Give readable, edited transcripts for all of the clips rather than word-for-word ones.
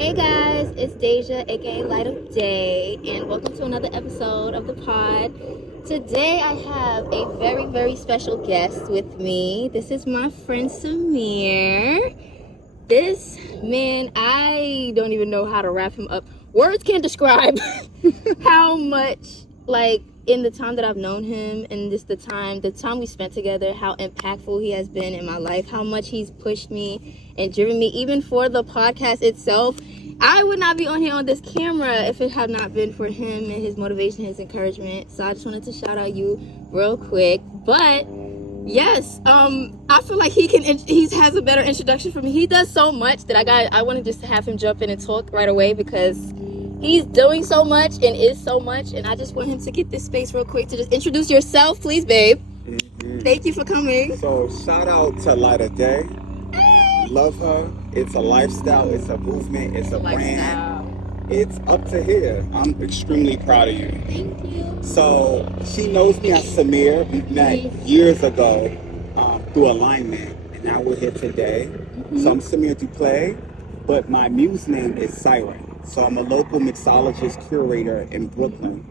Hey guys, it's Deja, aka Light of Day, and welcome to another episode of the pod. Today I have a very, very special guest with me. This is my friend Samir. This man, I don't even know how to wrap him up. Words can't describe how much, in the time that I've known him and just the time we spent together, how impactful he has been in my life, how much he's pushed me and driven me, even for the podcast itself. I would not be on here on this camera if it had not been for him and his motivation, his encouragement. So I just wanted to shout out you real quick. But yes, I feel like he has a better introduction for me. He does so much that I want to just have him jump in and talk right away because he's doing so much and is so much, and I just want him to get this space real quick to just introduce yourself, please, babe. Mm-hmm. Thank you for coming. So shout out to Light of Day. Love her. It's a lifestyle. It's a movement. It's a brand. It's up to here. I'm extremely proud of you. Thank you. So she knows me as Samir. We met years ago through alignment, and now we're here today. Mm-hmm. So I'm Samir Duplay, but my muse name is Siren. So I'm a local mixologist curator in Brooklyn.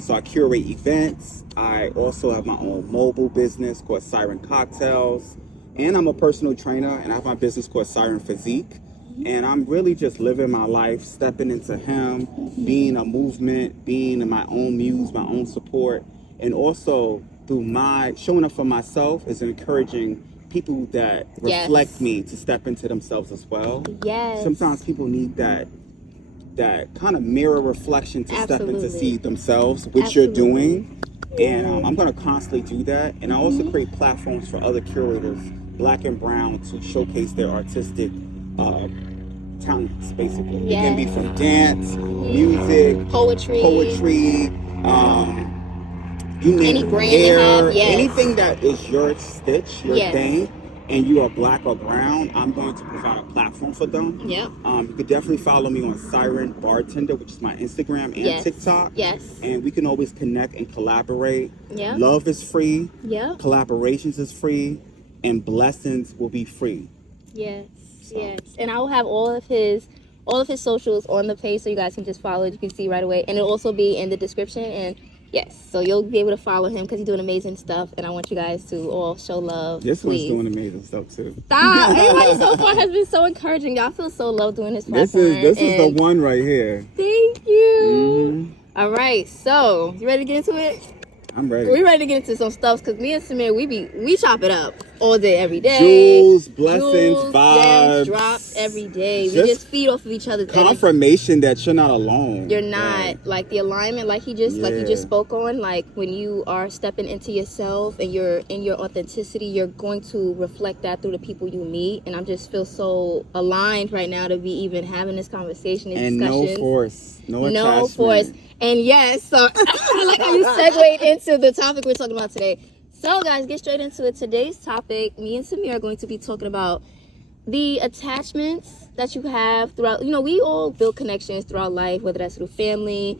So I curate events. I also have my own mobile business called Siren Cocktails. And I'm a personal trainer, and I have my business called Siren Physique. And I'm really just living my life, stepping into him, being a movement, being in my own muse, my own support. And also through my showing up for myself is encouraging people that reflect me to step into themselves as well. Yes. Sometimes people need that kind of mirror reflection to step into see themselves, which you're doing. And I'm going to constantly do that. And I also create platforms for other curators, black and brown, to showcase their artistic talents, basically. It can be from dance, music, poetry, you name hair, anything that is your stitch, your thing, and you are black or brown, I'm going to provide a platform for them. Yeah. You could definitely follow me on Siren Bartender, which is my Instagram and TikTok. Yes. And we can always connect and collaborate. Yeah. Love is free. Yeah. Collaborations is free. And blessings will be free. Yes. So. Yes. And I will have all of his socials on the page so you guys can just follow it. You can see right away. And it'll also be in the description. And yes, so you'll be able to follow him because he's doing amazing stuff, and I want you guys to all show love. This one's doing amazing stuff too. Stop! Everybody so far has been so encouraging. Y'all feel so loved doing this platform. This is the one right here. Thank you. Mm-hmm. All right, so you ready to get into it? I'm ready. We're ready to get into some stuff because me and Samir, we chop it up all day, every day. Jewels, blessings, vibes, drops every day. We just feed off of each other's confirmation that you're not alone. You're not like the alignment, like he just spoke on. Like when you are stepping into yourself and you're in your authenticity, you're going to reflect that through the people you meet. And I just feel so aligned right now to be even having this conversation and discussions. No force. And yes, so I like how you segued into the topic we're talking about today. So guys, get straight into it. Today's topic, me and Samir are going to be talking about the attachments that you have throughout. We all build connections throughout life, whether that's through family,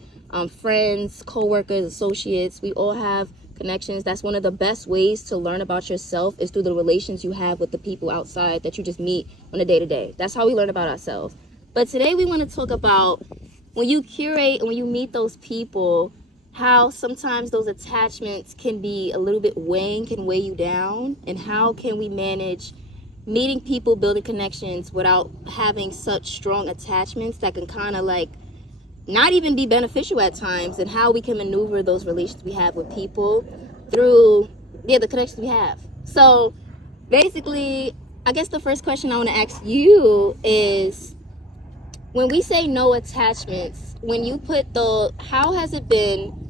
friends, co-workers, associates. We all have connections. That's one of the best ways to learn about yourself is through the relations you have with the people outside that you just meet on a day-to-day. That's how we learn about ourselves. But today we want to talk about when you curate and when you meet those people, how sometimes those attachments can be a little bit can weigh you down, and how can we manage meeting people, building connections without having such strong attachments that can kind of not even be beneficial at times, and how we can maneuver those relations we have with people through the connections we have. So basically, I guess the first question I want to ask you is, when we say no attachments, when you put how has it been?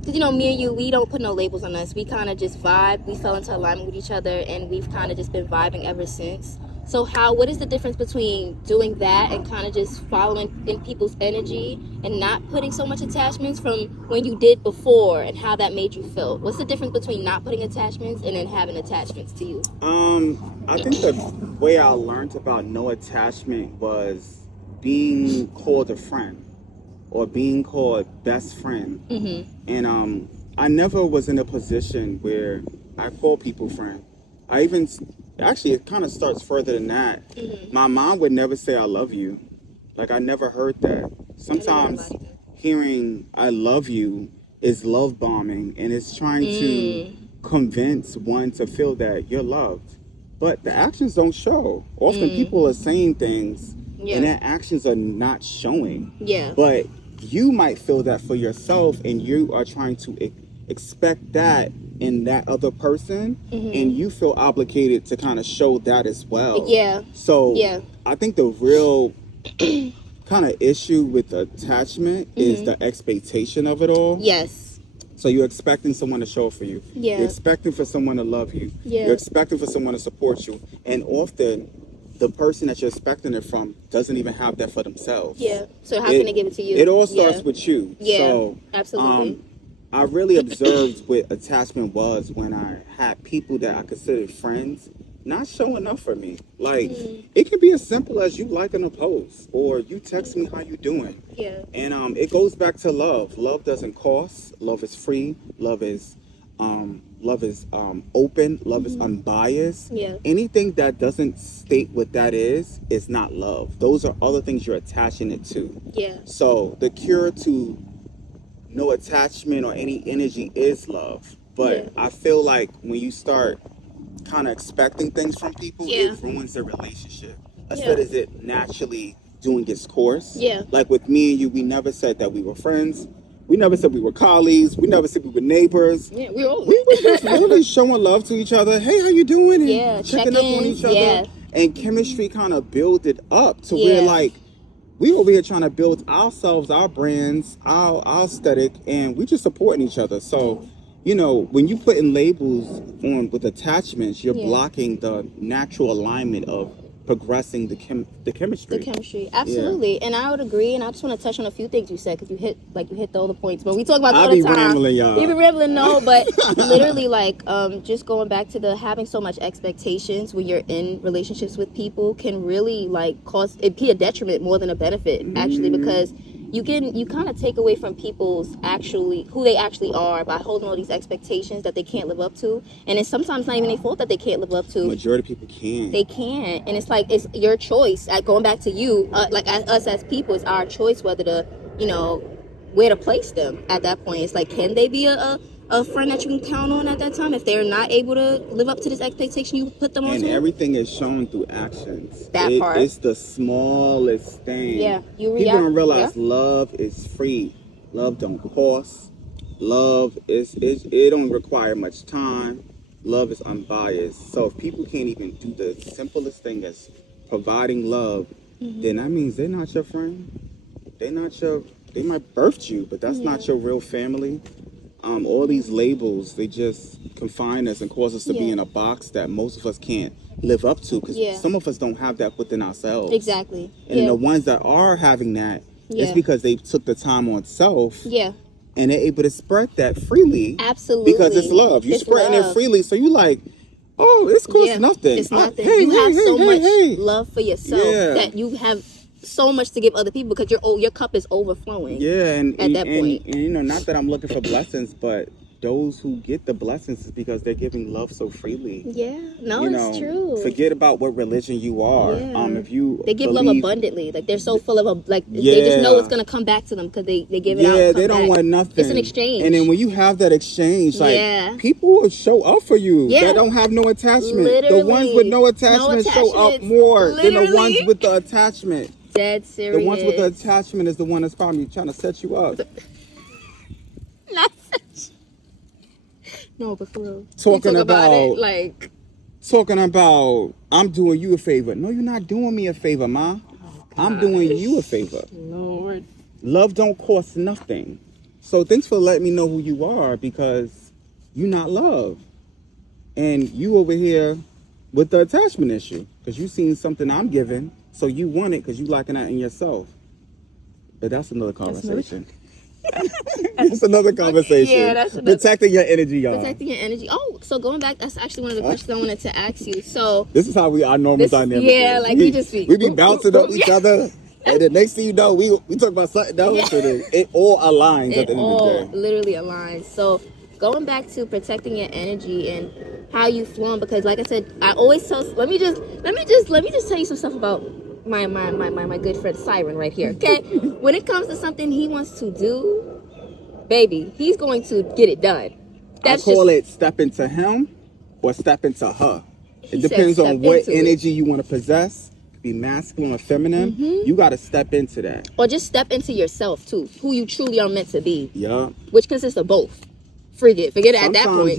Because, me and you, we don't put no labels on us. We kind of just vibe. We fell into alignment with each other, and we've kind of just been vibing ever since. So what is the difference between doing that and kind of just following in people's energy and not putting so much attachments from when you did before, and how that made you feel? What's the difference between not putting attachments and then having attachments to you? I think the way I learned about no attachment was being called a friend or being called best friend. Mm-hmm. And I never was in a position where I call people friend. Actually, it kind of starts further than that. Mm-hmm. My mom would never say I love you. Like, I never heard that. Sometimes hearing "I love you" is love bombing, and it's trying to convince one to feel that you're loved. But the actions don't show. Often people are saying things, and their actions are not showing. Yeah. But you might feel that for yourself, and you are trying to expect that in that other person, and you feel obligated to kind of show that as well. Yeah. So I think the real kind of issue with attachment is the expectation of it all. Yes. So you're expecting someone to show up for you. Yeah. You're expecting for someone to love you. Yeah. You're expecting for someone to support you. And often the person that you're expecting it from doesn't even have that for themselves. Yeah. So how can they give it to you? It all starts with you. Yeah. So, absolutely. I really observed what attachment was when I had people that I considered friends not showing up for me. Like, it can be as simple as you liking a post or you text me how you doing. Yeah. And it goes back to love. Love doesn't cost. Love is free. Love is open. Love is unbiased. Yeah. Anything that doesn't state what that is not love. Those are other things you're attaching it to. Yeah. So the cure to no attachment or any energy is love. But I feel like when you start kind of expecting things from people, it ruins their relationship. Instead of it naturally doing its course. Yeah. Like with me and you, we never said that we were friends. We never said we were colleagues. We never said we were neighbors. Yeah, we were just really showing love to each other. Hey, how you doing? And checking up on each other. Yeah. And chemistry kind of builded up to where like we over here trying to build ourselves, our brands, our aesthetic, and we just supporting each other. So, you know, when you put in labels on with attachments, you're blocking the natural alignment of progressing the chemistry. The chemistry, absolutely, and I would agree. And I just want to touch on a few things you said because you hit all the points. But we talk about it all the time. Rambling, y'all. You be rambling, no, but literally, like, just going back to the having so much expectations when you're in relationships with people can really like cause it be a detriment more than a benefit, actually, because you kind of take away from people's who they actually are by holding all these expectations that they can't live up to, and it's sometimes not even their fault that they can't live up to. Majority of people can't. They can't, and it's like it's your choice. Going back to you, like us as people, it's our choice whether to, where to place them at that point. It's like, can they be a friend that you can count on at that time if they're not able to live up to this expectation you put them on? And everything is shown through actions. That part. It's the smallest thing. Yeah, people don't realize love is free. Love don't cost. Love it don't require much time. Love is unbiased. So if people can't even do the simplest thing as providing love, then that means they're not your friend. They might birth you, but that's not your real family. All these labels, they just confine us and cause us to be in a box that most of us can't live up to because some of us don't have that within ourselves. Exactly. And the ones that are having that, it's because they took the time on self. Yeah. And they're able to spread that freely. Absolutely. Because it's love. You're spreading it freely. So you like, oh, it's cost nothing. It's nothing. You have so much love for yourself that you have so much to give other people because your cup is overflowing. Yeah, and at that point. And not that I'm looking for blessings, but those who get the blessings is because they're giving love so freely. Yeah, no, it's true. Forget about what religion you are. If you they give love abundantly, like they're so full of they just know it's gonna come back to them because they give it out. Yeah, they don't want nothing. It's an exchange. And then when you have that exchange, like people will show up for you that don't have no attachment. Literally. The ones with no attachment show up more than the ones with the attachment. Dead serious. The ones with the attachment is the one that's probably trying to set you up. Not such. No, but for real. Talking about it, I'm doing you a favor. No, you're not doing me a favor, Ma. I'm doing you a favor. Lord. Love don't cost nothing. So thanks for letting me know who you are because you're not love. And you over here with the attachment issue because you seen something I'm giving. So you want it because you liking that in yourself. But that's another conversation. That's another conversation. Yeah, that's another. Protecting your energy, y'all. Protecting your energy. Oh, so going back, that's actually one of the questions I wanted to ask you. So this is how our normal dynamic yeah, is. like we just we be bouncing up each other. And the next thing you know, we talk about something else. So it all aligns at the end of the day. Literally aligns. So going back to protecting your energy and how you flow, because like I said, I always tell. Let me just tell you some stuff about my good friend Siren right here. Okay, when it comes to something he wants to do, baby, he's going to get it done. I call it step into him or step into her. It depends on what energy you want to possess. Be masculine or feminine. You got to step into that, or just step into yourself too, who you truly are meant to be. Yeah, which consists of both. Forget it at that point. Sometimes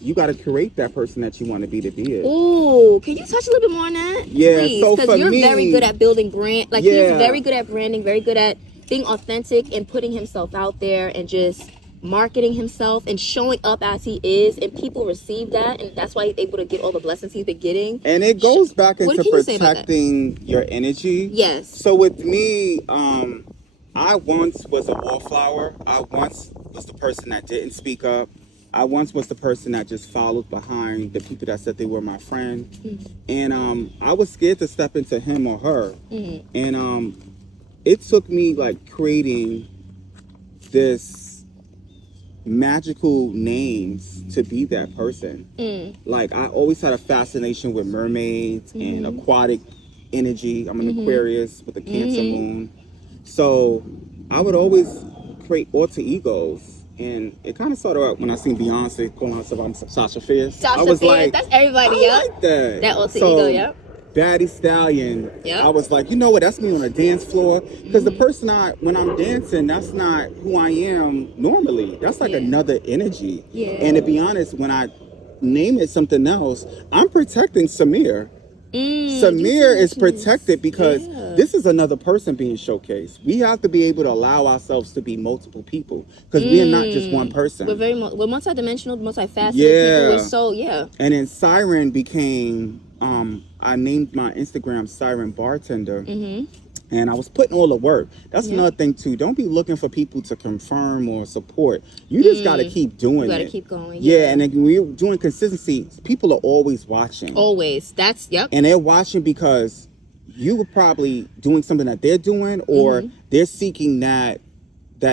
you gotta create that person that you want to be it. Ooh, can you touch a little bit more on that? Yeah, please, so because you're very good at building brand. Like he's very good at branding, very good at being authentic and putting himself out there and just marketing himself and showing up as he is, and people receive that, and that's why he's able to get all the blessings he's been getting. And it goes back into protecting your energy. Yes. So with me, I once was a wallflower. I once was the person that didn't speak up. I once was the person that just followed behind the people that said they were my friend. And I was scared to step into him or her. And it took me like creating this magical names to be that person. Like I always had a fascination with mermaids and aquatic energy. I'm an Aquarius with a Cancer moon. So I would always create alter egos, and it kind of started out when I seen Beyonce calling herself I'm Sasha Fierce. I was like, that's everybody, I like that. That alter ego, yeah. Baddie Stallion. I was like, you know what? That's me on a dance floor, because the person when I'm dancing, that's not who I am normally. That's like another energy. And to be honest, when I name it something else, I'm protecting Samir. Samir is protected because this is another person being showcased. We have to be able to allow ourselves to be multiple people, because we are not just one person. We're we're multidimensional, multifaceted people. We're so And then Siren became I named my Instagram Siren Bartender. And I was putting all the work. That's another thing too. Don't be looking for people to confirm or support. You just got to keep doing it. You got to keep going. And then when you're doing consistency, people are always watching. Always. That's, And they're watching because you were probably doing something that they're doing, or they're seeking that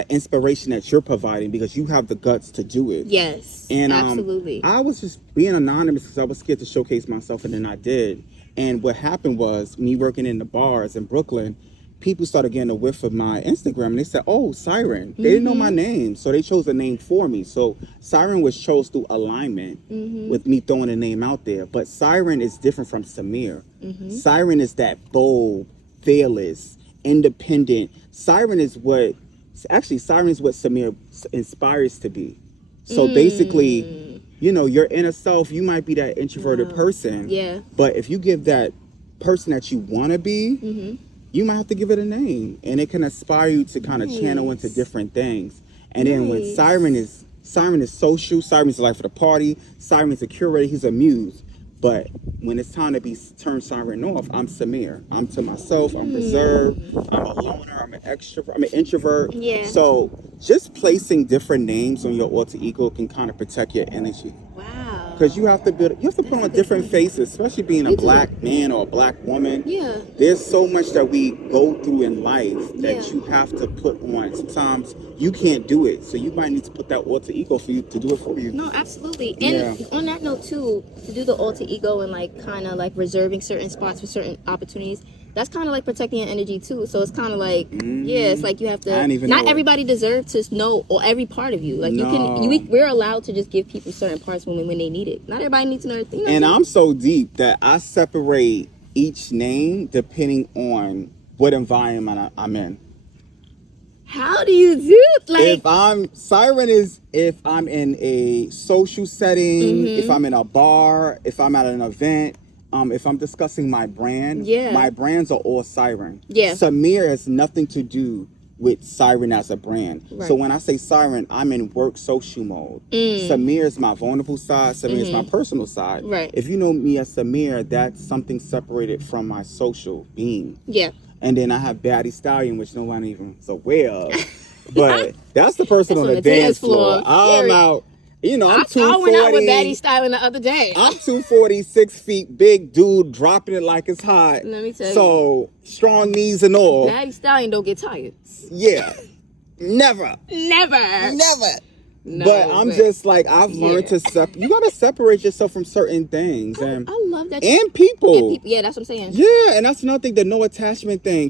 inspiration that you're providing because you have the guts to do it. Yes, and absolutely. I was just being anonymous because I was scared to showcase myself, and then I did. And what happened was, me working in the bars in Brooklyn, people started getting a whiff of my Instagram, and they said, oh, Siren. They didn't know my name, so they chose a name for me. So Siren was chose through alignment with me throwing a name out there. But Siren is different from Samir. Siren is that bold, fearless, independent. Siren is what Samir inspires to be. So basically, you know, your inner self, you might be that introverted person. But if you give that person that you want to be, you might have to give it a name. And it can inspire you to kind of channel into different things. And then when Siren is social, Siren's the life of the party, Siren's a curator, he's a muse. But when it's time to turn Siren off, I'm Samir. I'm to myself, I'm reserved, I'm a loner, I'm an extrovert, I'm an introvert. So just placing different names on your alter ego can kind of protect your energy. Wow. Because you have to put on different faces, especially being a black man or a black woman. There's so much that we go through in life that you have to put on. Sometimes you can't do it, so you might need to put that alter ego for you to do it for you. No, absolutely. And on that note too, to do the alter ego and like kind of like reserving certain spots for certain opportunities, that's kind of like protecting your energy too. So it's kind of like it's like you have to. Not everybody deserves to know or every part of you. Like we're allowed to just give people certain parts when they need it. Not everybody needs to know everything. And I'm so deep that I separate each name depending on what environment I'm in. How do you do it? Like, if I'm in a social setting, if I'm in a bar, if I'm at an event, if I'm discussing my brand, my brands are all Siren. Samir has nothing to do with Siren as a brand. So when I say Siren, I'm in work social mode. Samir is my vulnerable side. Samir is my personal side. If you know me as Samir, that's something separated from my social being. And then I have Baddie Stallion, which no one even is aware of. But that's the person on the dance floor. I'm out. You know, I'm 240. I went out with Baddie Stallion the other day. I'm 240, 6 feet, big dude, dropping it like it's hot. Let me tell you. So, strong knees and all. Baddie Stallion don't get tired. Yeah. Never. Never. but I'm just like, I've learned to you gotta separate yourself from certain things. And I love that. And people. Yeah, that's what I'm saying. Yeah, and that's another thing, the no attachment thing.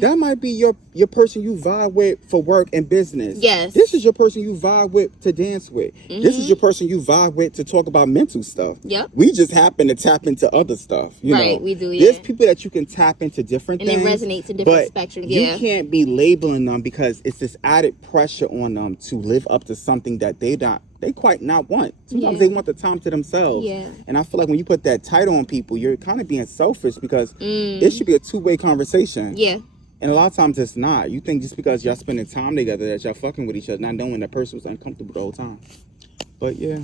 That might be your person you vibe with for work and business. Yes. This is your person you vibe with to dance with. This is your person you vibe with to talk about mental stuff. Yep. We just happen to tap into other stuff. You know? We do, There's people that you can tap into different things. And it resonates to different spectrums. You can't be labeling them because it's this added pressure on them to live up to something that they quite not want. Sometimes they want the time to themselves. Yeah. And I feel like when you put that title on people, you're kind of being selfish because it should be a two-way conversation. Yeah. And a lot of times it's not. You think just because y'all spending time together that y'all fucking with each other, not knowing that person was uncomfortable the whole time. But yeah.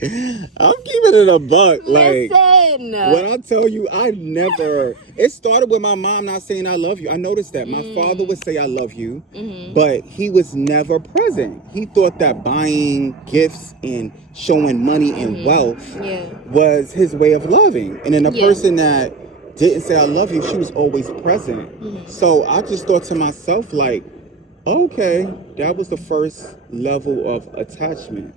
I'm keeping it a buck. Listen. When I tell you, it started with my mom not saying I love you. I noticed that. My father would say I love you, but he was never present. He thought that buying gifts and showing money and wealth was his way of loving. And then the person that didn't say I love you, she was always present. So I just thought to myself, like, okay, that was the first level of attachment.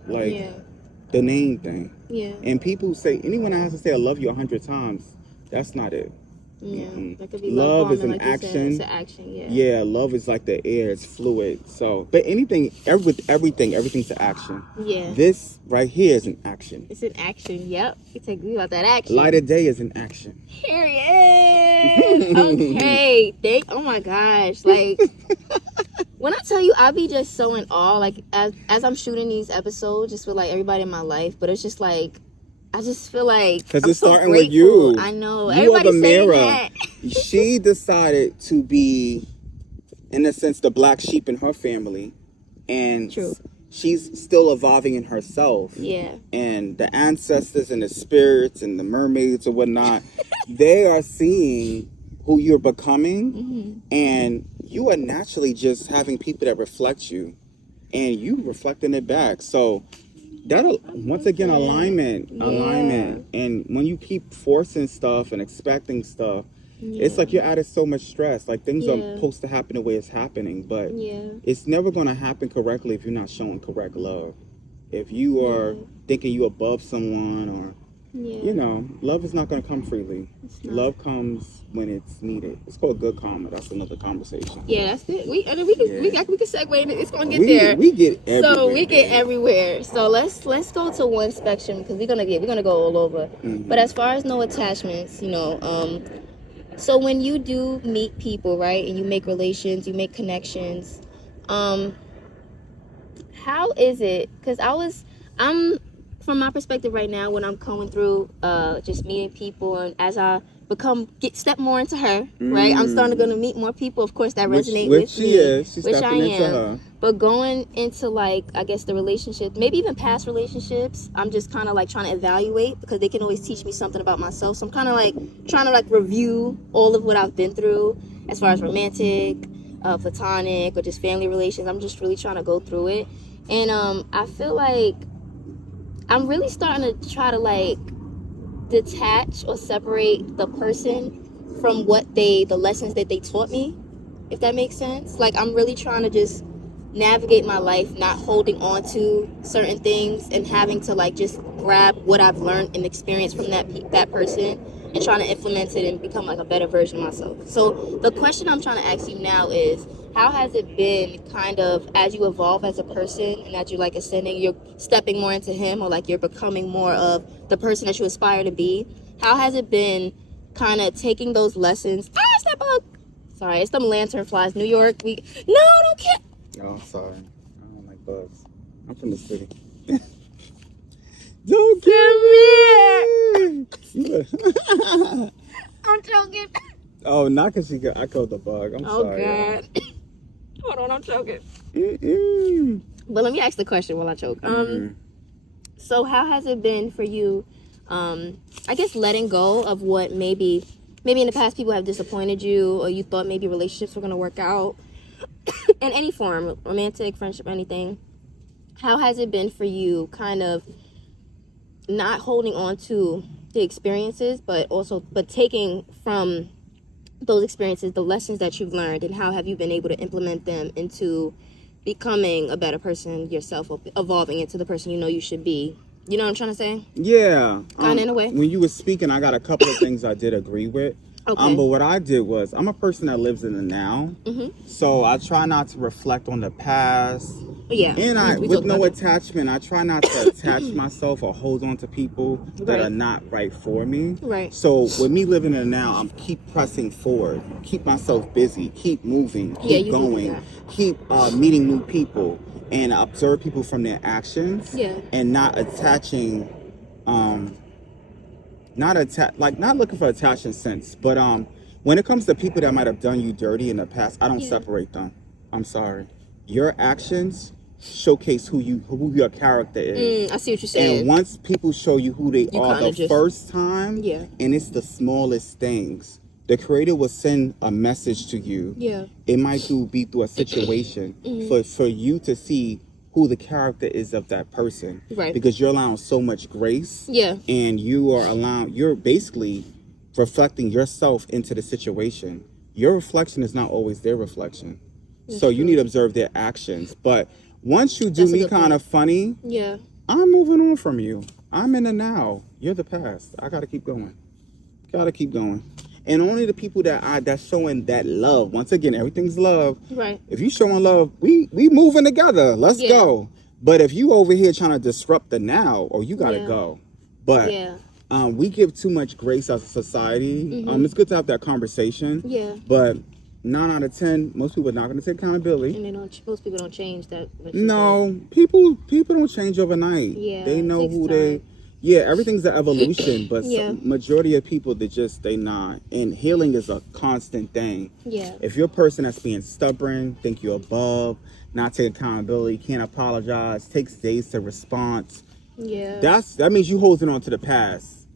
The name thing. Yeah. And people say, anyone that has to say I love you 100 times, that's not it. Yeah. That could be love is an like action. It's an action, Yeah, love is like the air, it's fluid. So, but with everything's an action. Yeah. This right here is an action. It's an action, yep. You take me about that action. Light of day is an action. Period. Okay. Oh my gosh. Like, when I tell you, I be just so in awe, like, as I'm shooting these episodes, just with, like, everybody in my life. But it's just, like, I just feel like because it's starting with you. I know. You are the mirror. That. She decided to be, in a sense, the black sheep in her family. And she's still evolving in herself. Yeah. And the ancestors and the spirits and the mermaids or whatnot, they are seeing who you're becoming. And you are naturally just having people that reflect you. And you reflecting it back. So that'll, once again, alignment. And when you keep forcing stuff and expecting stuff, it's like you're adding so much stress. Like, things are supposed to happen the way it's happening, but it's never going to happen correctly if you're not showing correct love. If you are thinking you're above someone, or you know, love is not going to come freely. Love comes when it's needed. It's called good karma. That's another conversation. Yeah, that's it. We can segue. It's going to get there. We get everywhere. So we get everywhere. So let's go to one spectrum, because we're gonna go all over. But as far as no attachments, you know, so when you do meet people, right, and you make relations, you make connections, how is it? Because I'm from my perspective right now, when I'm going through just meeting people, and as I step more into her, right, I'm starting to meet more people, of course, that resonate with me, which I am. But going into, like, I guess the relationship, maybe even past relationships, I'm just kind of like trying to evaluate, because they can always teach me something about myself. So I'm kind of like trying to like review all of what I've been through as far as romantic, platonic, or just family relations. I'm just really trying to go through it. And I feel like I'm really starting to try to like detach or separate the person from the lessons that they taught me, if that makes sense. Like, I'm really trying to just navigate my life, not holding on to certain things and having to like just grab what I've learned and experienced from that person and trying to implement it and become like a better version of myself. So the question I'm trying to ask you now is, how has it been kind of as you evolve as a person and as you're like ascending, you're stepping more into him, or like you're becoming more of the person that you aspire to be? How has it been kind of taking those lessons? It's that bug. Sorry, it's them lantern flies. New York, no, don't care. Oh, sorry. I don't like bugs. I'm from the city. Don't kill me! I'm joking. Oh, not because I killed the bug. I'm sorry. Oh, God. Hold on, I'm choking. But let me ask the question while I choke. So how has it been for you, I guess, letting go of what maybe in the past people have disappointed you, or you thought maybe relationships were going to work out in any form, romantic, friendship, anything? How has it been for you kind of not holding on to the experiences, but taking from those experiences the lessons that you've learned, and how have you been able to implement them into becoming a better person yourself, or evolving into the person you know you should be. You know what I'm trying to say? Yeah. Kind of in a way. When you were speaking, I got a couple of things I did agree with. Okay. But what I did was, I'm a person that lives in the now. So I try not to reflect on the past. Yeah. And we with talked no about that. attachment, I try not to attach myself or hold on to people that are not right for me. Right. So with me living in the now, I'm keep pressing forward, keep myself busy, keep moving, keep going, keep meeting new people, and observe people from their actions. Yeah. And not attaching, not looking for attachment sense, but when it comes to people that might have done you dirty in the past, I don't separate them. I'm sorry. Your actions showcase who your character is. I see what you're saying. And once people show you who they are the first time, and it's the smallest things, the creator will send a message to you. Yeah. It might be through a situation for you to see who the character is of that person. Right. Because you're allowing so much grace. Yeah. And you're basically reflecting yourself into the situation. Your reflection is not always their reflection. So you need to observe their actions. But once you do me kind of funny, I'm moving on from you. I'm in the now. You're the past. I gotta keep going. And only the people that's showing that love. Once again, everything's love. Right. If you showing love, we moving together. Let's go. But if you over here trying to disrupt the now, or you gotta go. But we give too much grace as a society. It's good to have that conversation. Yeah. But 9 out of 10, most people are not going to take accountability. And most people don't change that much. No, people don't change overnight. Yeah, they know who they. Yeah, everything's an evolution, but majority of people they not. And healing is a constant thing. Yeah. If you're a person that's being stubborn, think you're above, not taking accountability, can't apologize, takes days to respond. Yeah. That means you holding on to the past.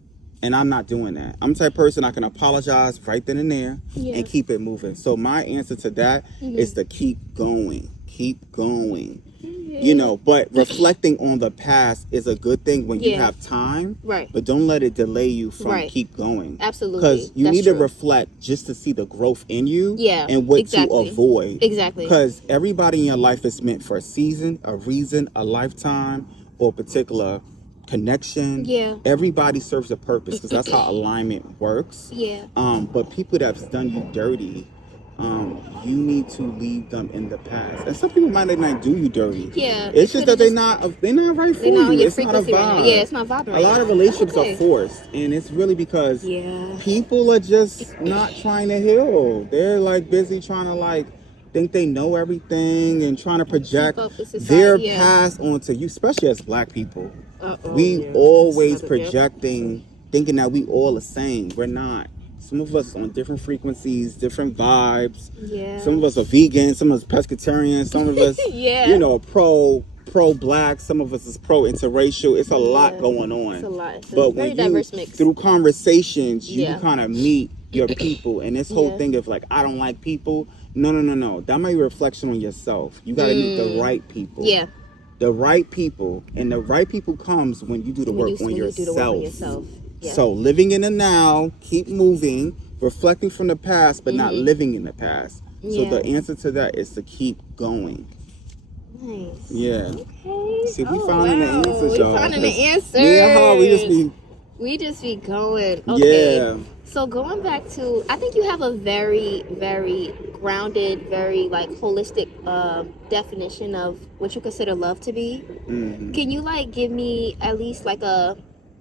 And I'm not doing that. I'm the type of person I can apologize right then and there and keep it moving. So my answer to that is to keep going. Keep going. You know, but reflecting on the past is a good thing when you have time. Right. But don't let it delay you from keep going. Absolutely. Because you need to reflect just to see the growth in you and what to avoid. Exactly. Because everybody in your life is meant for a season, a reason, a lifetime, or a particular connection. Everybody serves a purpose because that's how alignment works. But people that's done you dirty, you need to leave them in the past. And some people might not do you dirty. It's just that they're not right for you. It's not a vibe. It's not vibing right. A lot of relationships are forced, and it's really because people are just not trying to heal. They're like busy trying to think they know everything and trying to project their past onto you, especially as Black people. We always projecting, thinking that we all the same. We're not. Some of us on different frequencies, different vibes. Some of us are vegan, some of us pescatarian, some of us, pro Black, some of us is pro interracial. It's a lot going on. It's a lot. It's a very diverse mix. Through conversations, you kind of meet your people, and this whole thing of I don't like people. No. That might be a reflection on yourself. You got to meet the right people. The right people, and the right people comes when you do the work on yourself. So living in the now, keep moving, reflecting from the past, but not living in the past. So the answer to that is to keep going. Nice. Yeah. Okay. See, we finding the answers, y'all. We finding the answers. Yeah, we just be going. Okay. Yeah. So going back to, I think you have a very, very grounded, very holistic definition of what you consider love to be. Can you give me at least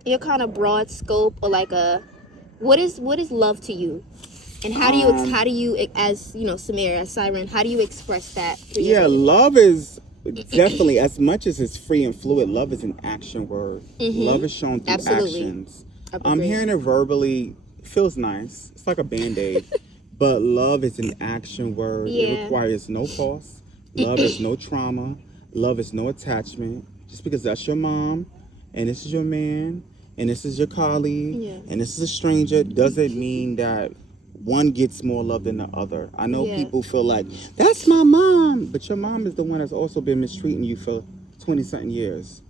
your kind of broad scope, or what is love to you, and how do you as Samir, as Siren, how do you express that? Love is definitely, as much as it's free and fluid, love is an action word. Love is shown through actions. I'm hearing it verbally. Feels nice. It's like a Band-Aid. But love is an action word. It requires no cost. Love is no trauma. Love is no attachment. Just because that's your mom, and this is your man, and this is your colleague, and this is a stranger, doesn't mean that one gets more love than the other. I know people feel like, that's my mom. But your mom is the one that's also been mistreating you for 20-something years.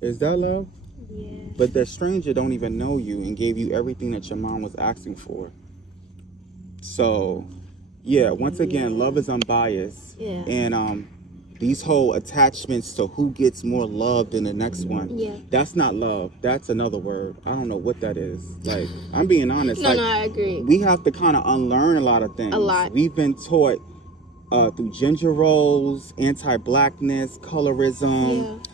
Is that love? Yeah. But the stranger don't even know you and gave you everything that your mom was asking for. So, once again, love is unbiased. Yeah. And these whole attachments to who gets more love than the next one. Yeah. That's not love. That's another word. I don't know what that is. Like, I'm being honest. No, I agree. We have to kind of unlearn a lot of things. A lot. We've been taught through gender roles, anti-blackness, colorism,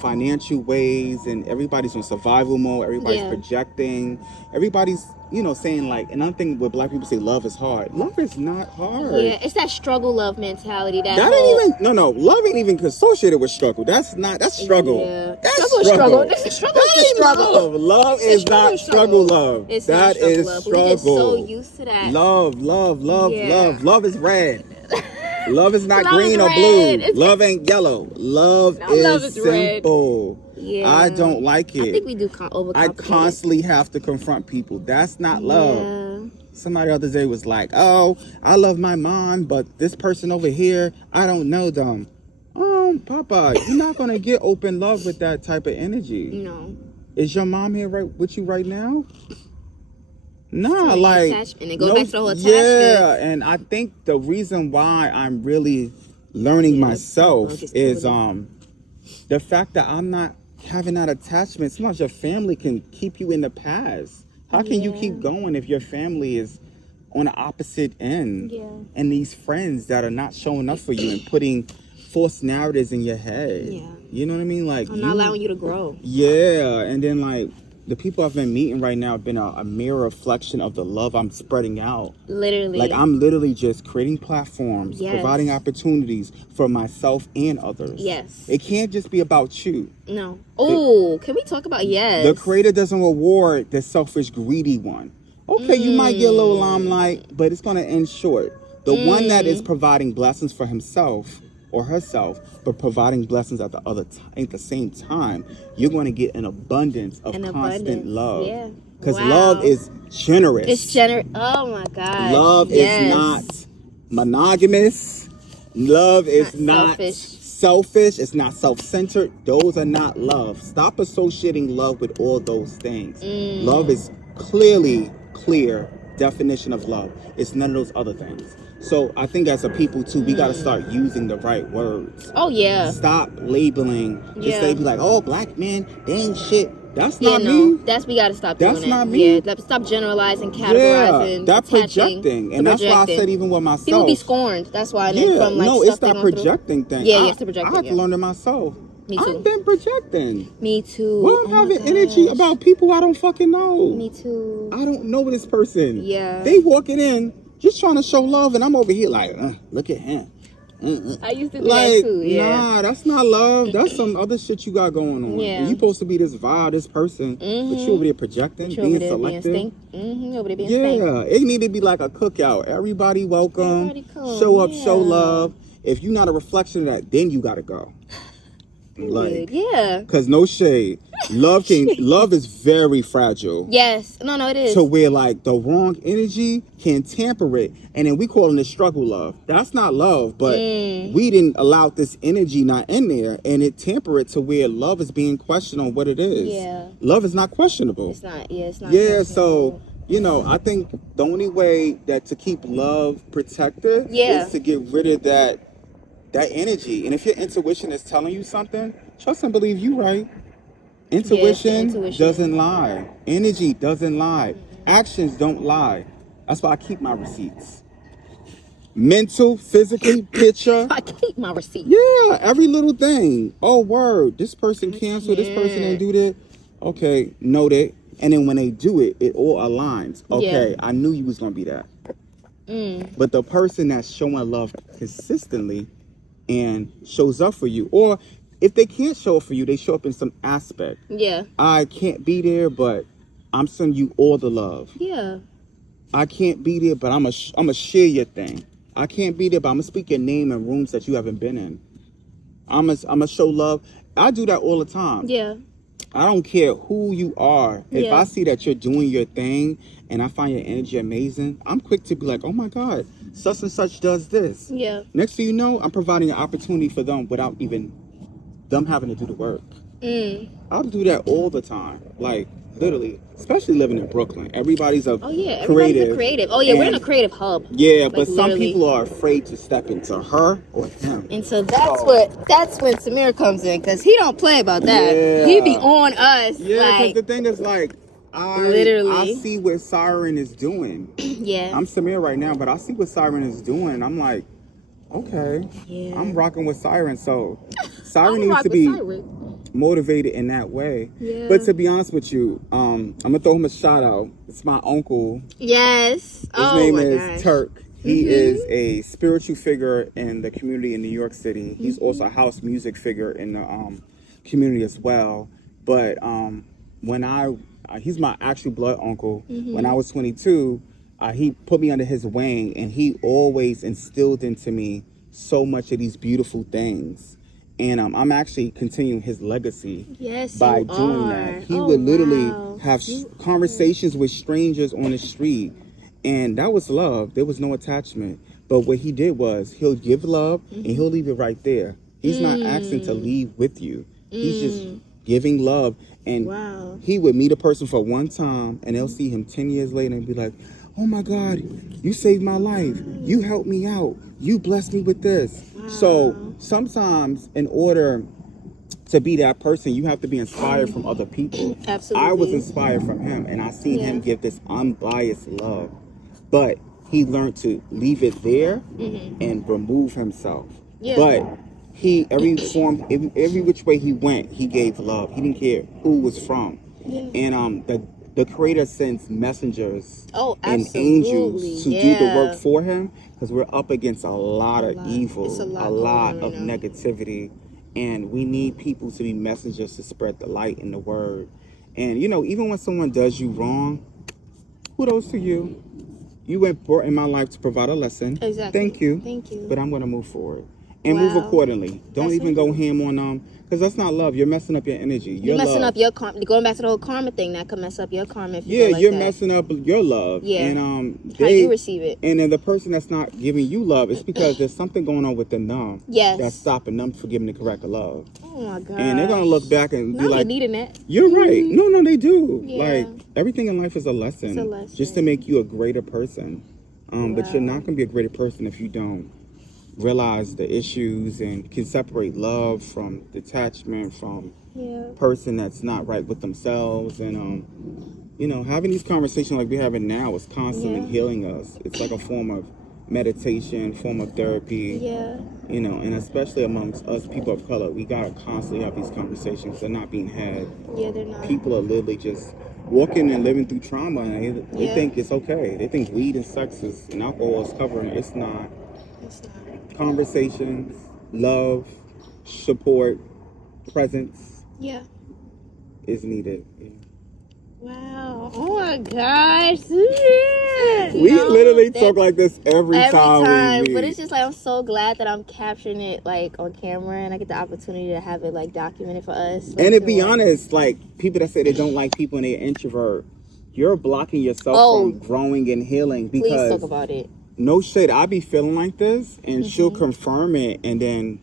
financial ways, and everybody's on survival mode. Everybody's projecting. Everybody's, saying like, and I'm thinking what black people say, love is hard. Love is not hard. Yeah, it's that struggle love mentality. That ain't even, love ain't even associated with struggle. That's struggle. Yeah. That's struggle. This is struggle. Love. Love is not struggle love. It's that not struggle is love. struggle. We're just so used to that. Love. Yeah. Love is red. Love is not Love green is or red. blue. Love ain't yellow. Love is simple. Red. Yeah. I don't like it. I think we do overcomplicate. I constantly have to confront people. That's not love. Yeah. Somebody the other day was like, oh, I love my mom, but this person over here, I don't know them. Papa, you're not going to get open love with that type of energy. No. Is your mom here with you right now? Nah, so like... attachment. It goes back to the whole attachment. Yeah, and I think the reason why I'm really learning myself is the fact that I'm not having that attachment. Sometimes your family can keep you in the past. How can you keep going if your family is on the opposite end? Yeah. And these friends that are not showing up for you and putting false narratives in your head. Yeah. You know what I mean? Like, I'm not allowing you to grow. Yeah. And then like the people I've been meeting right now have been a mirror reflection of the love I'm spreading out. Literally. Like I'm literally just creating platforms, providing opportunities for myself and others. Yes. It can't just be about you. No. Oh, can we talk about The creator doesn't reward the selfish, greedy one. Okay, you might get a little limelight, but it's going to end short. The one that is providing blessings for himself or herself, but providing blessings at the same time, you're going to get an abundance of constant love. Yeah. Because love is generous. It's generous. Oh my God. Love is not monogamous. Love is not selfish. It's not self-centered. Those are not love. Stop associating love with all those things. Love is clear definition of love. It's none of those other things. So I think as a people too, we got to start using the right words. Oh yeah. Stop labeling. Just say, be like, oh, black men, they ain't shit. That's not me. We got to stop doing That's it. not me. Yeah, stop generalizing, categorizing, that projecting. And that's why I said even with myself. People be scorned. That's why. It's that projecting thing. Yeah, it's the projecting. I have to learn it myself. Me too. I've been projecting. Me too. Well, I'm having energy about people I don't fucking know. Me too. I don't know this person. Yeah. They walking in just trying to show love, and I'm over here like, look at him. I used to do that too. Yeah. Nah, that's not love. That's some other shit you got going on. Yeah. And you supposed to be this vibe, this person, but you over there projecting, being selective. Over there being it need to be like a cookout. Everybody welcome. Show up, show love. If you're not a reflection of that, then you gotta go. Like, because no shade, love is very fragile. Yes, no, it is. So where like the wrong energy can tamper it, and then we calling it struggle love. That's not love, but we didn't allow this energy not in there, and it tamper it to where love is being questioned on what it is. Yeah, love is not questionable. It's not. Yeah, it's not. Yeah, so I think the only way that to keep love protected is to get rid of that energy. And if your intuition is telling you something, trust and believe you right. Intuition doesn't lie. Energy doesn't lie. Actions don't lie. That's why I keep my receipts. Mental, physically, picture. I keep my receipts. Yeah, every little thing. Oh, word. This person canceled. This person didn't do that. Okay, note it. And then when they do it, it all aligns. Okay, I knew you was going to be that. But the person that's showing love consistently and shows up for you, or if they can't show up for you, they show up in some aspect. Yeah. I can't be there, but I'm sending you all the love. Yeah. I can't be there, but I'm gonna share your thing. I can't be there, but I'm gonna speak your name in rooms that you haven't been in. I'm gonna show love. I do that all the time. Yeah. I don't care who you are. If I see that you're doing your thing and I find your energy amazing, I'm quick to be like, oh my God, such and such does this. Yeah. Next thing you know, I'm providing an opportunity for them without even them having to do the work. I'll do that all the time. Like, literally, especially living in Brooklyn. Everybody's a everybody's creative. a creative. Oh yeah, we're in a creative hub. Yeah, like, but some literally. people are afraid to step into her or him. And so that's when Samir comes in, because he don't play about that. Yeah. He be on us. Yeah, because like, the thing is, like, I literally. see what Siren is doing. Yeah. I'm Samir right now, but I see what Siren is doing, and I'm like, okay, Yeah. I'm rocking with Siren. So Siren needs to be motivated in that way. Yeah. But to be honest with you, I'm gonna throw him a shout out. It's my uncle. Yes. His name is Turk. He is a spiritual figure in the community in New York City. He's also a house music figure in the community as well. But when he's my actual blood uncle. When I was 22, he put me under his wing, and he always instilled into me so much of these beautiful things. And I'm actually continuing his legacy by doing that. He would literally have conversations with strangers on the street, and that was love. There was no attachment. But what he did was he'll give love and he'll leave it right there. He's not asking to leave with you. He's just giving love. And he would meet a person for one time, and they'll see him 10 years later and be like, oh my God, you saved my life. You helped me out. You blessed me with this. So sometimes in order to be that person, you have to be inspired from other people. Absolutely. I was inspired from him, and I seen him give this unbiased love. But he learned to leave it there and remove himself. But he, every which way he went, he gave love. He didn't care who was from. And the creator sends messengers and angels to do the work for him, because we're up against a lot of evil, a lot of negativity, and we need people to be messengers to spread the light and the word. And you know, even when someone does you wrong, kudos to you. You were brought in my life to provide a lesson. Exactly. Thank you. But I'm going to move forward and move accordingly. Don't even go ham on because that's not love. You're messing up your energy. You're messing up your karma. Going back to the whole karma thing, that could mess up your karma. If you you're messing up your love. Yeah. And how you receive it. And then the person that's not giving you love, it's because there's something going on with them. Yes. That's stopping them from giving the correct love. Oh my God. And they're gonna look back and be like, you're needing that. You're right. No, they do. Yeah. Like everything in life is a lesson. It's a lesson. Just to make you a greater person. But you're not gonna be a greater person if you don't realize the issues and can separate love from detachment, from person that's not right with themselves. And you know, having these conversations like we're having now is constantly healing us. It's like a form of meditation, form of therapy. You know, and especially amongst us people of color, we gotta constantly have these conversations. They're not being had. They're not. People are literally just walking and living through trauma, and they think it's okay. They think weed and sex and alcohol is covering it. It's not. Conversations, love, support, presence is needed. Wow. Oh my gosh. We literally talk like this every time we meet. But it's just like, I'm so glad that I'm capturing it like on camera, and I get the opportunity to have it like documented for us. Like, and to be honest, like people that say they don't like people and they're introvert, you're blocking yourself from growing and healing. Because please talk about it. No shade, I be feeling like this, and she'll confirm it, and then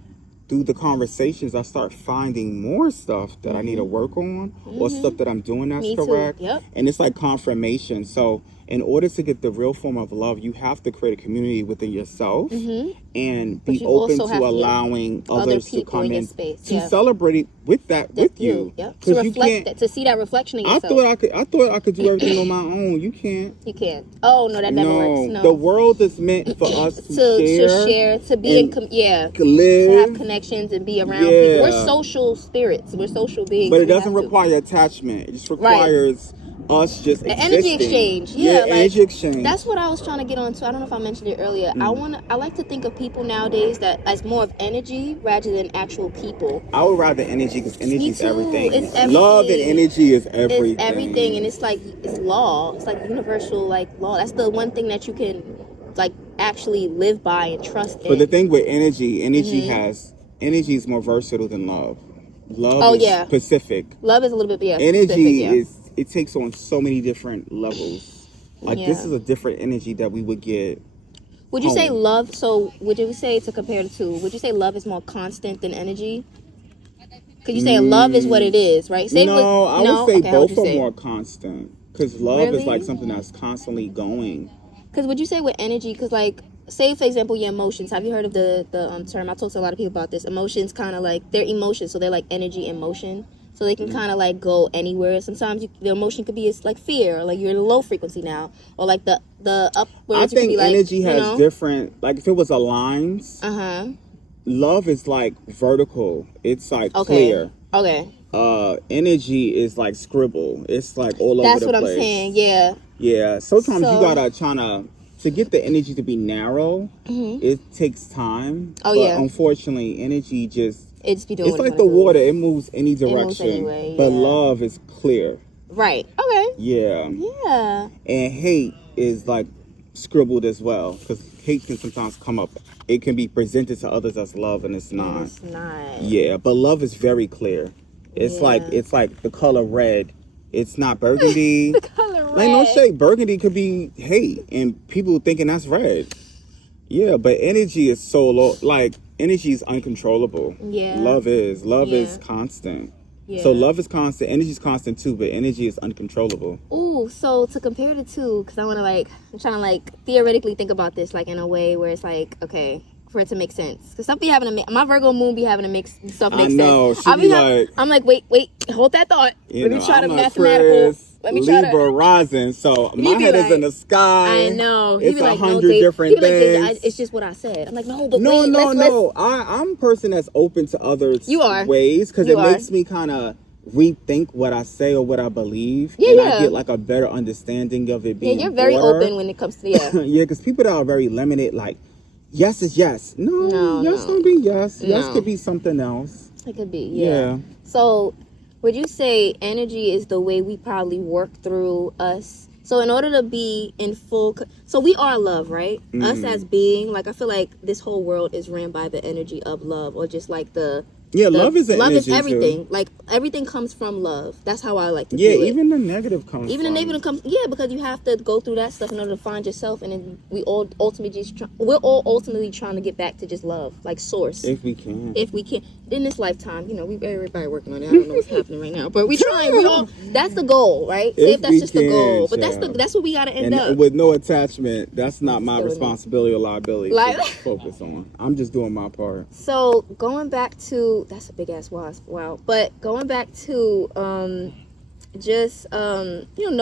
through the conversations, I start finding more stuff that I need to work on, or stuff that I'm doing that's correct. And it's like confirmation. So in order to get the real form of love, you have to create a community within yourself and be open to allowing others to come in to celebrate it with you. To reflect that, to see that reflection in yourself. I thought I could do everything on my own. You can't. You can't. Oh no, that never works. No. The world is meant for us to share, to be live, to have connections and be around people. We're social spirits. We're social beings. But it doesn't require attachment. It just requires us just existing. Energy exchange. Energy exchange. That's what I was trying to get onto. I don't know if I mentioned it earlier. I like to think of people nowadays that as more of energy rather than actual people. I would rather energy, because energy is everything. It's everything. Love and energy is everything. It's everything, and it's like it's law. It's like universal law. That's the one thing that you can actually live by and trust in. But the thing with energy is more versatile than love. Love is specific. Love is a little bit energy specific, it takes on so many different levels. This is a different energy that we would get. Would you say love? So would you say, to compare the two, would you say love is more constant than energy? Because you say love is what it is, right? I would say okay, both are more constant. Because love is like something that's constantly going. Because would you say with energy, because like, say for example, your emotions. Have you heard of the term? I talked to a lot of people about this. Emotions kind of like, they're emotions, so they're like energy in motion. So they can kind of like go anywhere. Sometimes the emotion could be like fear, or like you're in a low frequency now, or like the upwards. I think like, energy has different, like if it was a lines, love is like vertical. It's like clear. Okay. Energy is like scribble. It's like all over the place. That's what I'm saying. Yeah. Yeah. Sometimes you gotta to get the energy to be narrow. It takes time. But unfortunately, energy just. It's like the water. It moves any direction. Anyway, but love is clear. Right. Okay. Yeah. Yeah. And hate is like scribbled as well, because hate can sometimes come up. It can be presented to others as love, and it's not. It's not. Yeah, but love is very clear. It's like the color red. It's not burgundy. The color red. Like no shade. Burgundy could be hate, and people thinking that's red. Yeah, but energy is so low. Like energy is uncontrollable. Yeah. Love is constant. Yeah. So love is constant, energy is constant too, but energy is uncontrollable. Ooh, so to compare the two, because I'm trying to like theoretically think about this like in a way where it's like, okay, for it to make sense. Because stuff be having my Virgo moon be having to make stuff make sense. I'm like, wait, hold that thought. Let me try to mathematical. Let me try Libra rising, so my head is in the sky. I know. It's 100 different things. It's just what I said. I'm like, no, but no. I'm a person that's open to others' ways, because it makes me kind of rethink what I say or what I believe, and I get like a better understanding of it being. Yeah, you're very open when it comes to yeah, because people that are very limited, like yes is yes. No, yes don't be yes. Yes could be something else. It could be. Yeah. So. Would you say energy is the way we probably work through us? So in order to be in full... So we are love, right? Us as being, like I feel like this whole world is ran by the energy of love, or just like the... Yeah, love is love energy is everything. Too. Like everything comes from love. That's how I like to view it. Yeah, even the negative comes. Even the negative comes. Yeah, because you have to go through that stuff in order to find yourself, and then we're all ultimately trying to get back to just love, like source. If we can. In this lifetime, everybody working on it. I don't know what's happening right now, but we trying. We all. That's the goal, right? If that's just the goal, but that's what we gotta end up. With no attachment, that's not my responsibility or liability to focus on. I'm just doing my part. So going back to. That's a big ass wow. But going back to no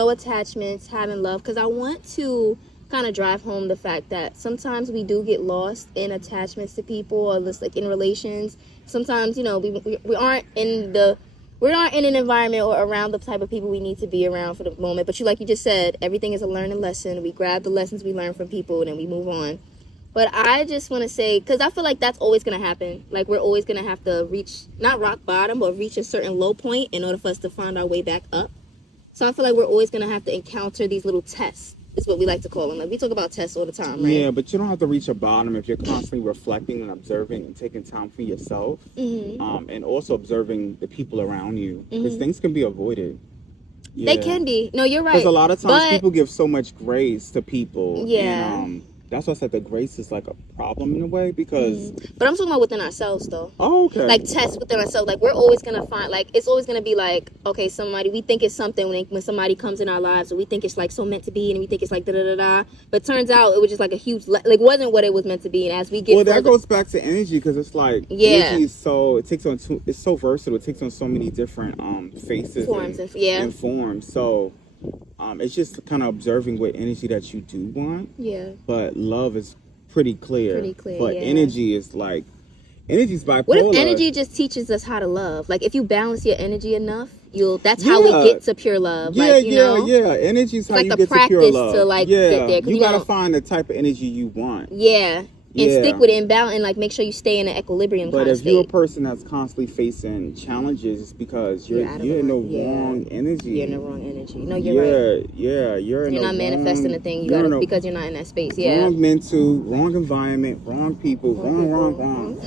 attachments, having love, because I want to kind of drive home the fact that sometimes we do get lost in attachments to people, or just like in relations. Sometimes we aren't we're not in an environment or around the type of people we need to be around for the moment. But like you just said, everything is a learning lesson. We grab the lessons we learn from people, and then we move on. But I just want to say, because I feel like that's always going to happen. Like, we're always going to have to reach, not rock bottom, but reach a certain low point in order for us to find our way back up. So I feel like we're always going to have to encounter these little tests, is what we like to call them. Like, we talk about tests all the time, right? Yeah, but you don't have to reach a bottom if you're constantly reflecting and observing and taking time for yourself. And also observing the people around you. Because things can be avoided. Yeah. They can be. No, you're right. Because a lot of times people give so much grace to people. Yeah. And, that's why I said that grace is like a problem in a way, because... But I'm talking about within ourselves, though. Oh, okay. Like, tests within ourselves. Like, we're always going to find... Like, it's always going to be like, okay, we think it's something when somebody comes in our lives, or we think it's, like, so meant to be, and we think it's, like, da-da-da-da. But turns out it was just, like, a huge... Like, wasn't what it was meant to be, and as we get further... that goes back to energy, because it's, like... Energy is so... It's so versatile. It takes on so many different faces. Forms. And forms. So... it's just kind of observing what energy that you do want. Yeah. But love is pretty clear. But energy is like, energy's bipolar. What if energy just teaches us how to love? Like, if you balance your energy enough, that's how we get to pure love. Yeah, like, Energy's how like you get to pure love. To like get there. You gotta find the type of energy you want. Yeah. And stick with it and balance, and like make sure you stay in an equilibrium. But if you're a person that's constantly facing challenges, it's because you're in the wrong energy. You're in the wrong energy. No, you're right. Yeah, you're not manifesting the thing because you're not in that space. Yeah. Wrong mental, wrong environment, wrong people, wrong.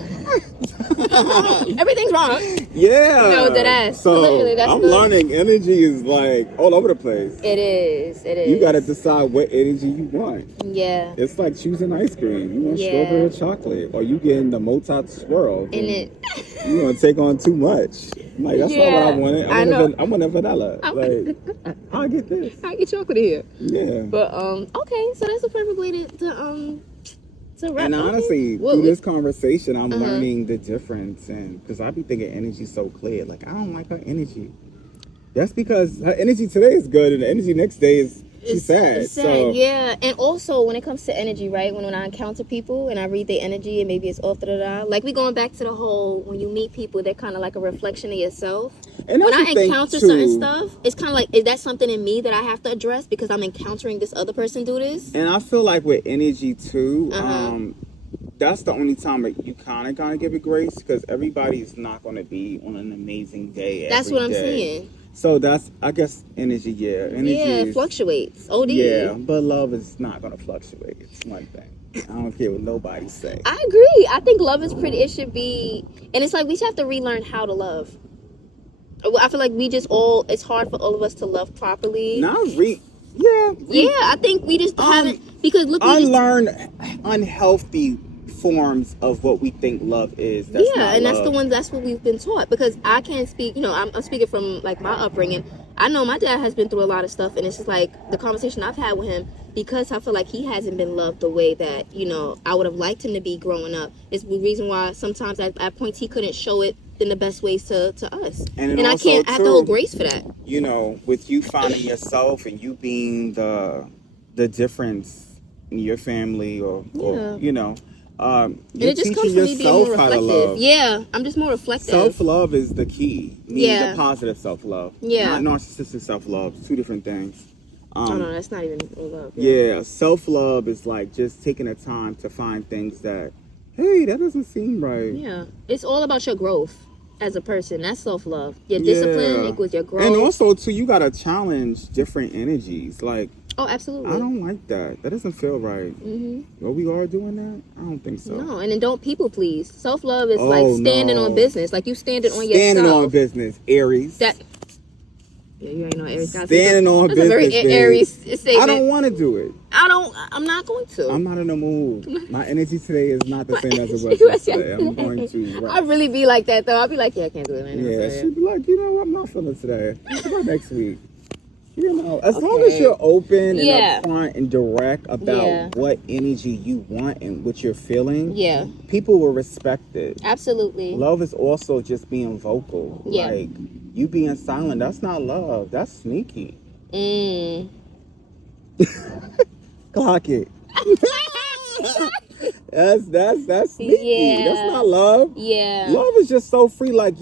Everything's wrong. Yeah. No, deadass. So literally, I'm learning energy is like all over the place. It is. You gotta decide what energy you want. Yeah. It's like choosing ice cream. You want strawberry chocolate, or you getting the Mozart swirl. And it. You gonna take on too much. I'm like, that's not what I wanted. I want a vanilla. Like, I'll get this. I get chocolate here. Yeah. But okay, so that's a perfect way to wrap. And honestly, through this conversation, I'm learning the difference, and because I be thinking energy's so clear. Like, I don't like her energy. That's because her energy today is good, and the energy next day is she's sad. It's sad. So Yeah, and also when it comes to energy, right? When I encounter people and I read their energy, and maybe it's off like we going back to the whole when you meet people, they're kind of like a reflection of yourself. And when I encounter certain stuff, it's kind of like, is that something in me that I have to address because I'm encountering this other person do this? And I feel like with energy too, that's the only time that you kind of gotta give it grace, because everybody's not going to be on an amazing day. That's what I'm saying. So that's, I guess, energy. Yeah, energy. Yeah, it fluctuates. OD. Yeah, but love is not going to fluctuate. It's one thing. I don't care what nobody say. I agree. I think love is pretty. It should be, and it's like we should have to relearn how to love. I feel like it's hard for all of us to love properly. Yeah. I think we just haven't, because look, unlearn unhealthy forms of what we think love is. That's what we've been taught, because I can't speak, I'm speaking from like my upbringing. I know my dad has been through a lot of stuff, and it's just like the conversation I've had with him, because I feel like he hasn't been loved the way that, I would have liked him to be growing up. It's the reason why sometimes at points he couldn't show it in the best ways to us. And I have to hold grace for that. With you finding yourself and you being the difference in your family, or it just comes from me being more reflective. Yeah, I'm just more reflective. Self-love is the key. The positive self-love. Yeah. Not narcissistic self-love. It's two different things. No, that's not even love. Yeah, self-love is like just taking the time to find things that, hey, that doesn't seem right. Yeah, it's all about your growth as a person. That's self-love. Your discipline equals your growth. And also, too, you got to challenge different energies. Like, oh, absolutely. I don't like that. That doesn't feel right. Mm-hmm. Are we all doing that? I don't think so. No, and then don't people please. Self-love is like standing on business. Like you standing on yourself. Standing on business, Aries. Yeah, you ain't know Aries. Standing on business. That's a very Aries statement. I don't want to do it. I'm not going to. I'm not in the mood. My energy today is not the same as it was yesterday. I'm going to rest. I really be like that though. I'll be like, I can't do it, man. Yeah, she'd be like, I'm not feeling today. How about next week? As long as you're open and upfront and direct about what energy you want and what you're feeling, people will respect it. Absolutely. Love is also just being vocal. Yeah. Like, you being silent, that's not love. That's sneaky. Clock it. That's sneaky. Yeah. That's not love. Yeah. Love is just so free. Like, if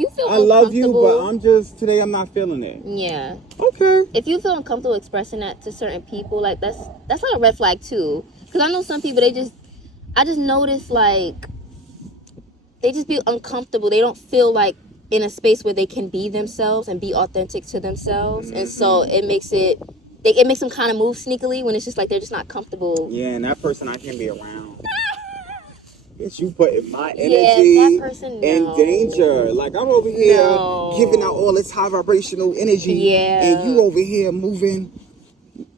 you feel I love you, but today I'm not feeling it. Yeah. Okay. If you feel uncomfortable expressing that to certain people, like that's like a red flag too. Because I know some people, I just notice like they just be uncomfortable. They don't feel like in a space where they can be themselves and be authentic to themselves, and so it makes them kind of move sneakily when it's just like they're just not comfortable. Yeah, and that person I can't be around. It's you putting my energy in danger. Like, I'm over here giving out all this high vibrational energy, and you over here moving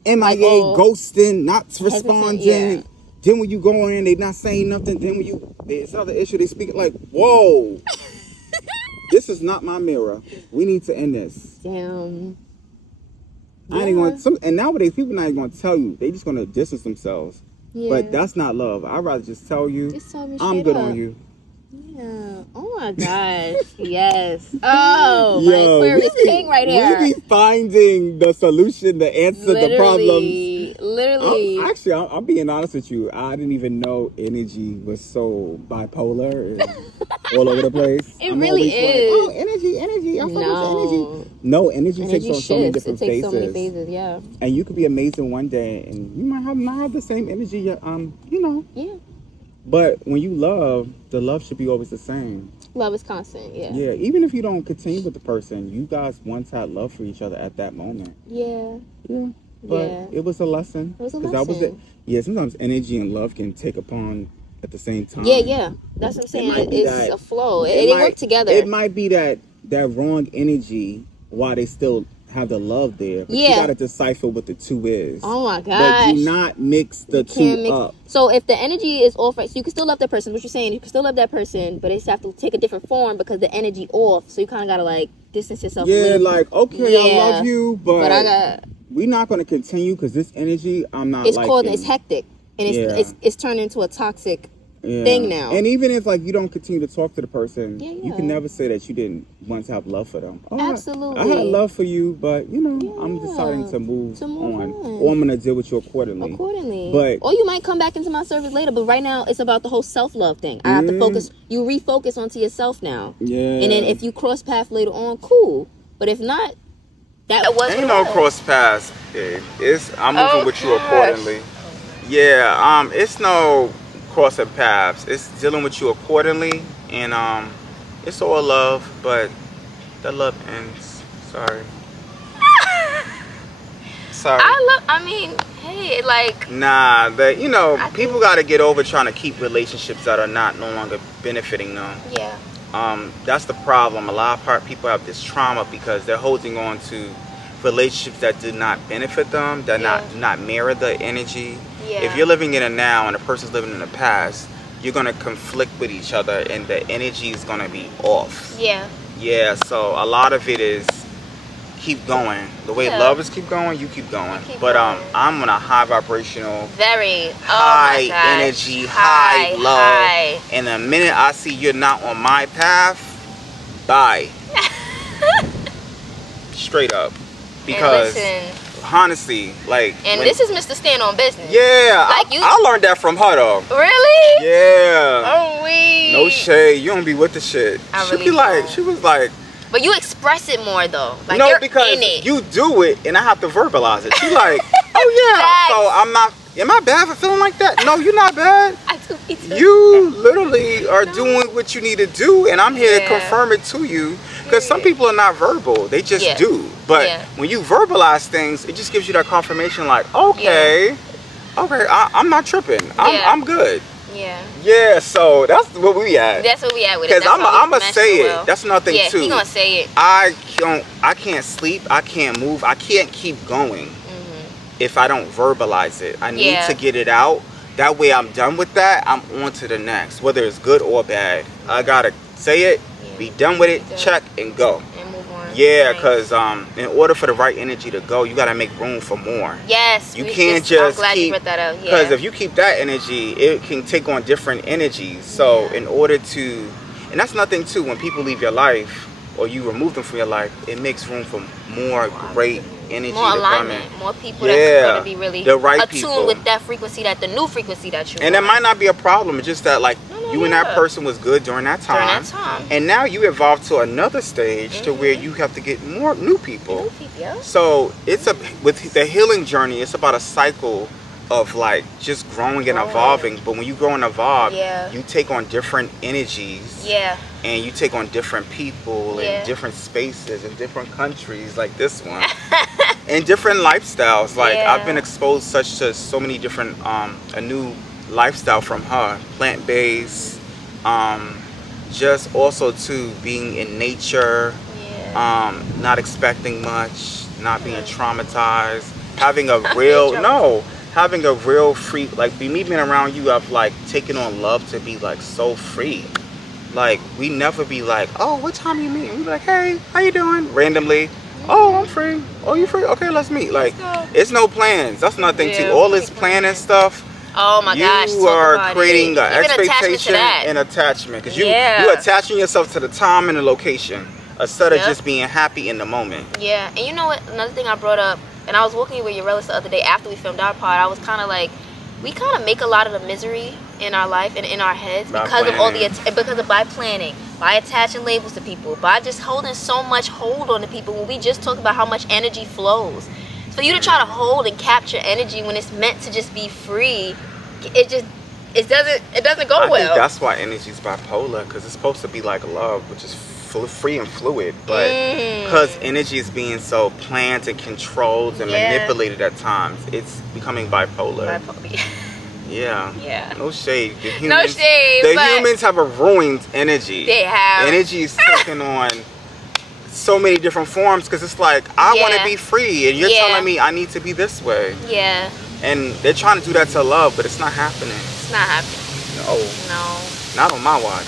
MIA, ghosting, not responding. Yeah. Then when you go in, they not saying nothing. Then when there's another issue, they speak like, whoa. This is not my mirror. We need to end this. Damn. I ain't going. And nowadays, people not even going to tell you. They just going to distance themselves. Yeah. But that's not love. I'd rather just tell you. Just tell me I'm good on you. Yeah. Oh my gosh. Yes. Oh, my Aquarius king right here. We be finding the solution, the answer, the problems. Literally. Actually, I'm being honest with you. I didn't even know energy was so bipolar and all over the place. I'm really is. Like, energy. I'm energy. No, energy takes on so many different phases. So many phases, yeah. And you could be amazing one day, and you might not have the same energy. Yeah. But when you love, the love should be always the same. Love is constant, yeah. Yeah, even if you don't continue with the person, you guys once had love for each other at that moment. Yeah. Yeah. But it was a lesson. It was a lesson. Sometimes energy and love can take upon at the same time. Yeah. That's what I'm saying. It's a flow. They work together. It might be that wrong energy while they still have the love there. But Yeah. you gotta decipher what the two is. Oh my gosh. But do not mix the two up. So if the energy is off, right, so you can still love that person. What you're saying, you can still love that person, but it's have to take a different form because the energy off. So you kind of gotta like distance yourself. Yeah, like okay, I love you, but I got. We're not gonna continue because this energy, I'm not. It's hectic, and it's turned into a toxic thing now. And even if like you don't continue to talk to the person, you can never say that you didn't once have love for them. Absolutely. I had love for you, but I'm deciding to move on, or I'm gonna deal with you accordingly. But or you might come back into my service later. But right now, it's about the whole self-love thing. I have to focus. You refocus onto yourself now. Yeah. And then if you cross path later on, cool. But if not, that was. Ain't no cross paths. I'm moving with you accordingly. Yeah. It's no crossing paths. It's dealing with you accordingly, and it's all love, but the love ends. Sorry. Nah, people got to get over trying to keep relationships that are no longer benefiting them. Yeah. That's the problem. A lot of people have this trauma because they're holding on to relationships that do not benefit them, that do not mirror the energy. Yeah. If you're living in it now and a person's living in the past, you're going to conflict with each other and the energy is going to be off. Yeah. Yeah, so a lot of it is keep going. The way love is keep going, you keep going. I'm on a high vibrational, high energy, high love. And the minute I see you're not on my path, bye. Straight up. Because honestly, this is Mr. Stand on Business. Yeah, I learned that from her though. Really? Yeah. Oh wait. No shade. You don't be with the shit. She was like. But you express it more though. Like no, you're because in it. You do it, and I have to verbalize it. She like, oh yeah. So I'm not. Am I bad for feeling like that? No, you're not bad. I do. You literally are doing what you need to do, and I'm here to confirm it to you. Because some people are not verbal; they just do. But when you verbalize things, it just gives you that confirmation. Like, okay, I'm not tripping. I'm good. Yeah. Yeah. So that's what we at. That's what we at with it. Because I'm gonna say it. That's another thing too. Yeah, he gonna say it. I can't sleep. I can't move. I can't keep going if I don't verbalize it. I need to get it out. That way I'm done with that. I'm on to the next, whether it's good or bad. I gotta say it, be done with it, check, and go. And move on. Yeah, because in order for the right energy to go, you gotta make room for more. Yes. You can't just I'm glad keep, you brought that up. because if you keep that energy, it can take on different energies. So in order to, and that's nothing too, when people leave your life or you remove them from your life, it makes room for more great energy, more alignment, more people that's going to be really attuned with that frequency, the new frequency that you and that might not be a problem. It's just that you and that person was good during that time. And now you evolve to another stage to where you have to get more new people. So it's with the healing journey, it's about a cycle of just growing and evolving. But when you grow and evolve, you take on different energies. And you take on different people in different spaces in different countries like this one. And different lifestyles. I've been exposed to so many different a new lifestyle from her, plant-based, just also to being in nature, not expecting much, not being traumatized, having a real free, me being around you, I've taken on love to be so free. We never be oh, what time you meet? We be hey, how you doing? Randomly. Oh, I'm free. Oh, you free? Okay, let's meet. It's no plans. That's nothing too. All this planning stuff. Oh my gosh. You are creating an expectation and attachment. Because you're attaching yourself to the time and the location instead of just being happy in the moment. Yeah. And you know what? Another thing I brought up, and I was walking with your relatives the other day after we filmed our pod, I was kind of we kind of make a lot of the misery in our life and in our heads because of by planning, by attaching labels to people, by just holding so much hold on to people when we just talked about how much energy flows. For you to try to hold and capture energy when it's meant to just be free, it doesn't go well. I think that's why energy is bipolar, because it's supposed to be like love, which is free and fluid, but because energy is being so planned and controlled and manipulated at times, it's becoming bipolar. Yeah. No shade. The humans have a ruined energy. They have. Energy is taking on so many different forms, because it's like, I want to be free, and you're Yeah. telling me I need to be this way. Yeah. And they're trying to do that to love, but it's not happening. It's not happening. No. Not on my watch.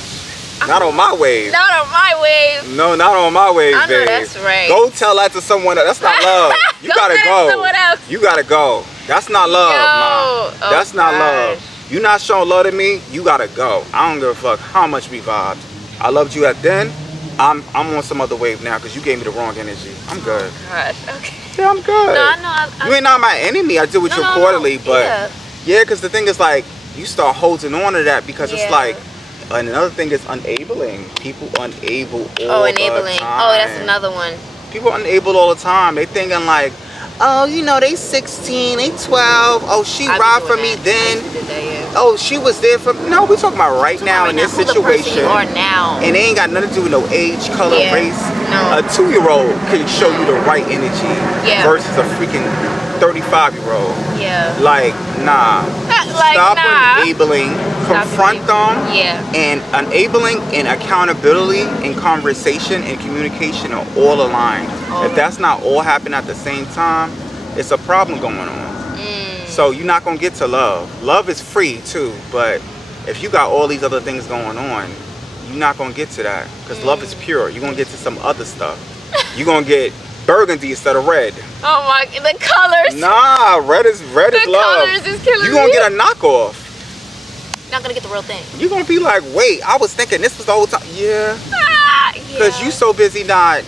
Not on my wave. Not on my wave. No, not on my wave, I know babe. that's right. Go tell that to someone else. That's not love. You gotta tell go. someone else. You gotta go. That's not love, Yo. nah. That's not love. Gosh. You not showing love to me, you gotta go. I don't give a fuck how much we vibed. I loved you at then. I'm on some other wave now because you gave me the wrong energy. I'm good. Gosh. Okay. Yeah, I'm good. No, I know. You ain't not my enemy. I deal with you quarterly, but yeah, because the thing is like you start holding on to that because it's like another thing is enabling. People unable all enabling. the time. Oh, that's another one. People unable all the time. They thinking like, oh, you know, they 16, they 12. Oh, she ride for me then. Oh, she was there for me. No, we talking about right now in this situation. You are now. And they ain't got nothing to do with no age, color, race. No. A 2-year-old can show you the right energy versus a freaking 35-year-old. Yeah. Like, nah. Stop enabling. Confront them. Yeah. And enabling and accountability and conversation and communication are all aligned. If that's not all happening at the same time, it's a problem going on. So you're not going to get to love. Love is free too, but if you got all these other things going on, you're not going to get to that because love is pure. You're going to get to some other stuff. You're going to get burgundy instead of red. Oh my, the colors. Nah, red is love. The colors is killing me. You're going to get a knockoff. Not going to get the real thing. You're going to be like, wait, I was thinking this was the whole time. Yeah. Because you so busy not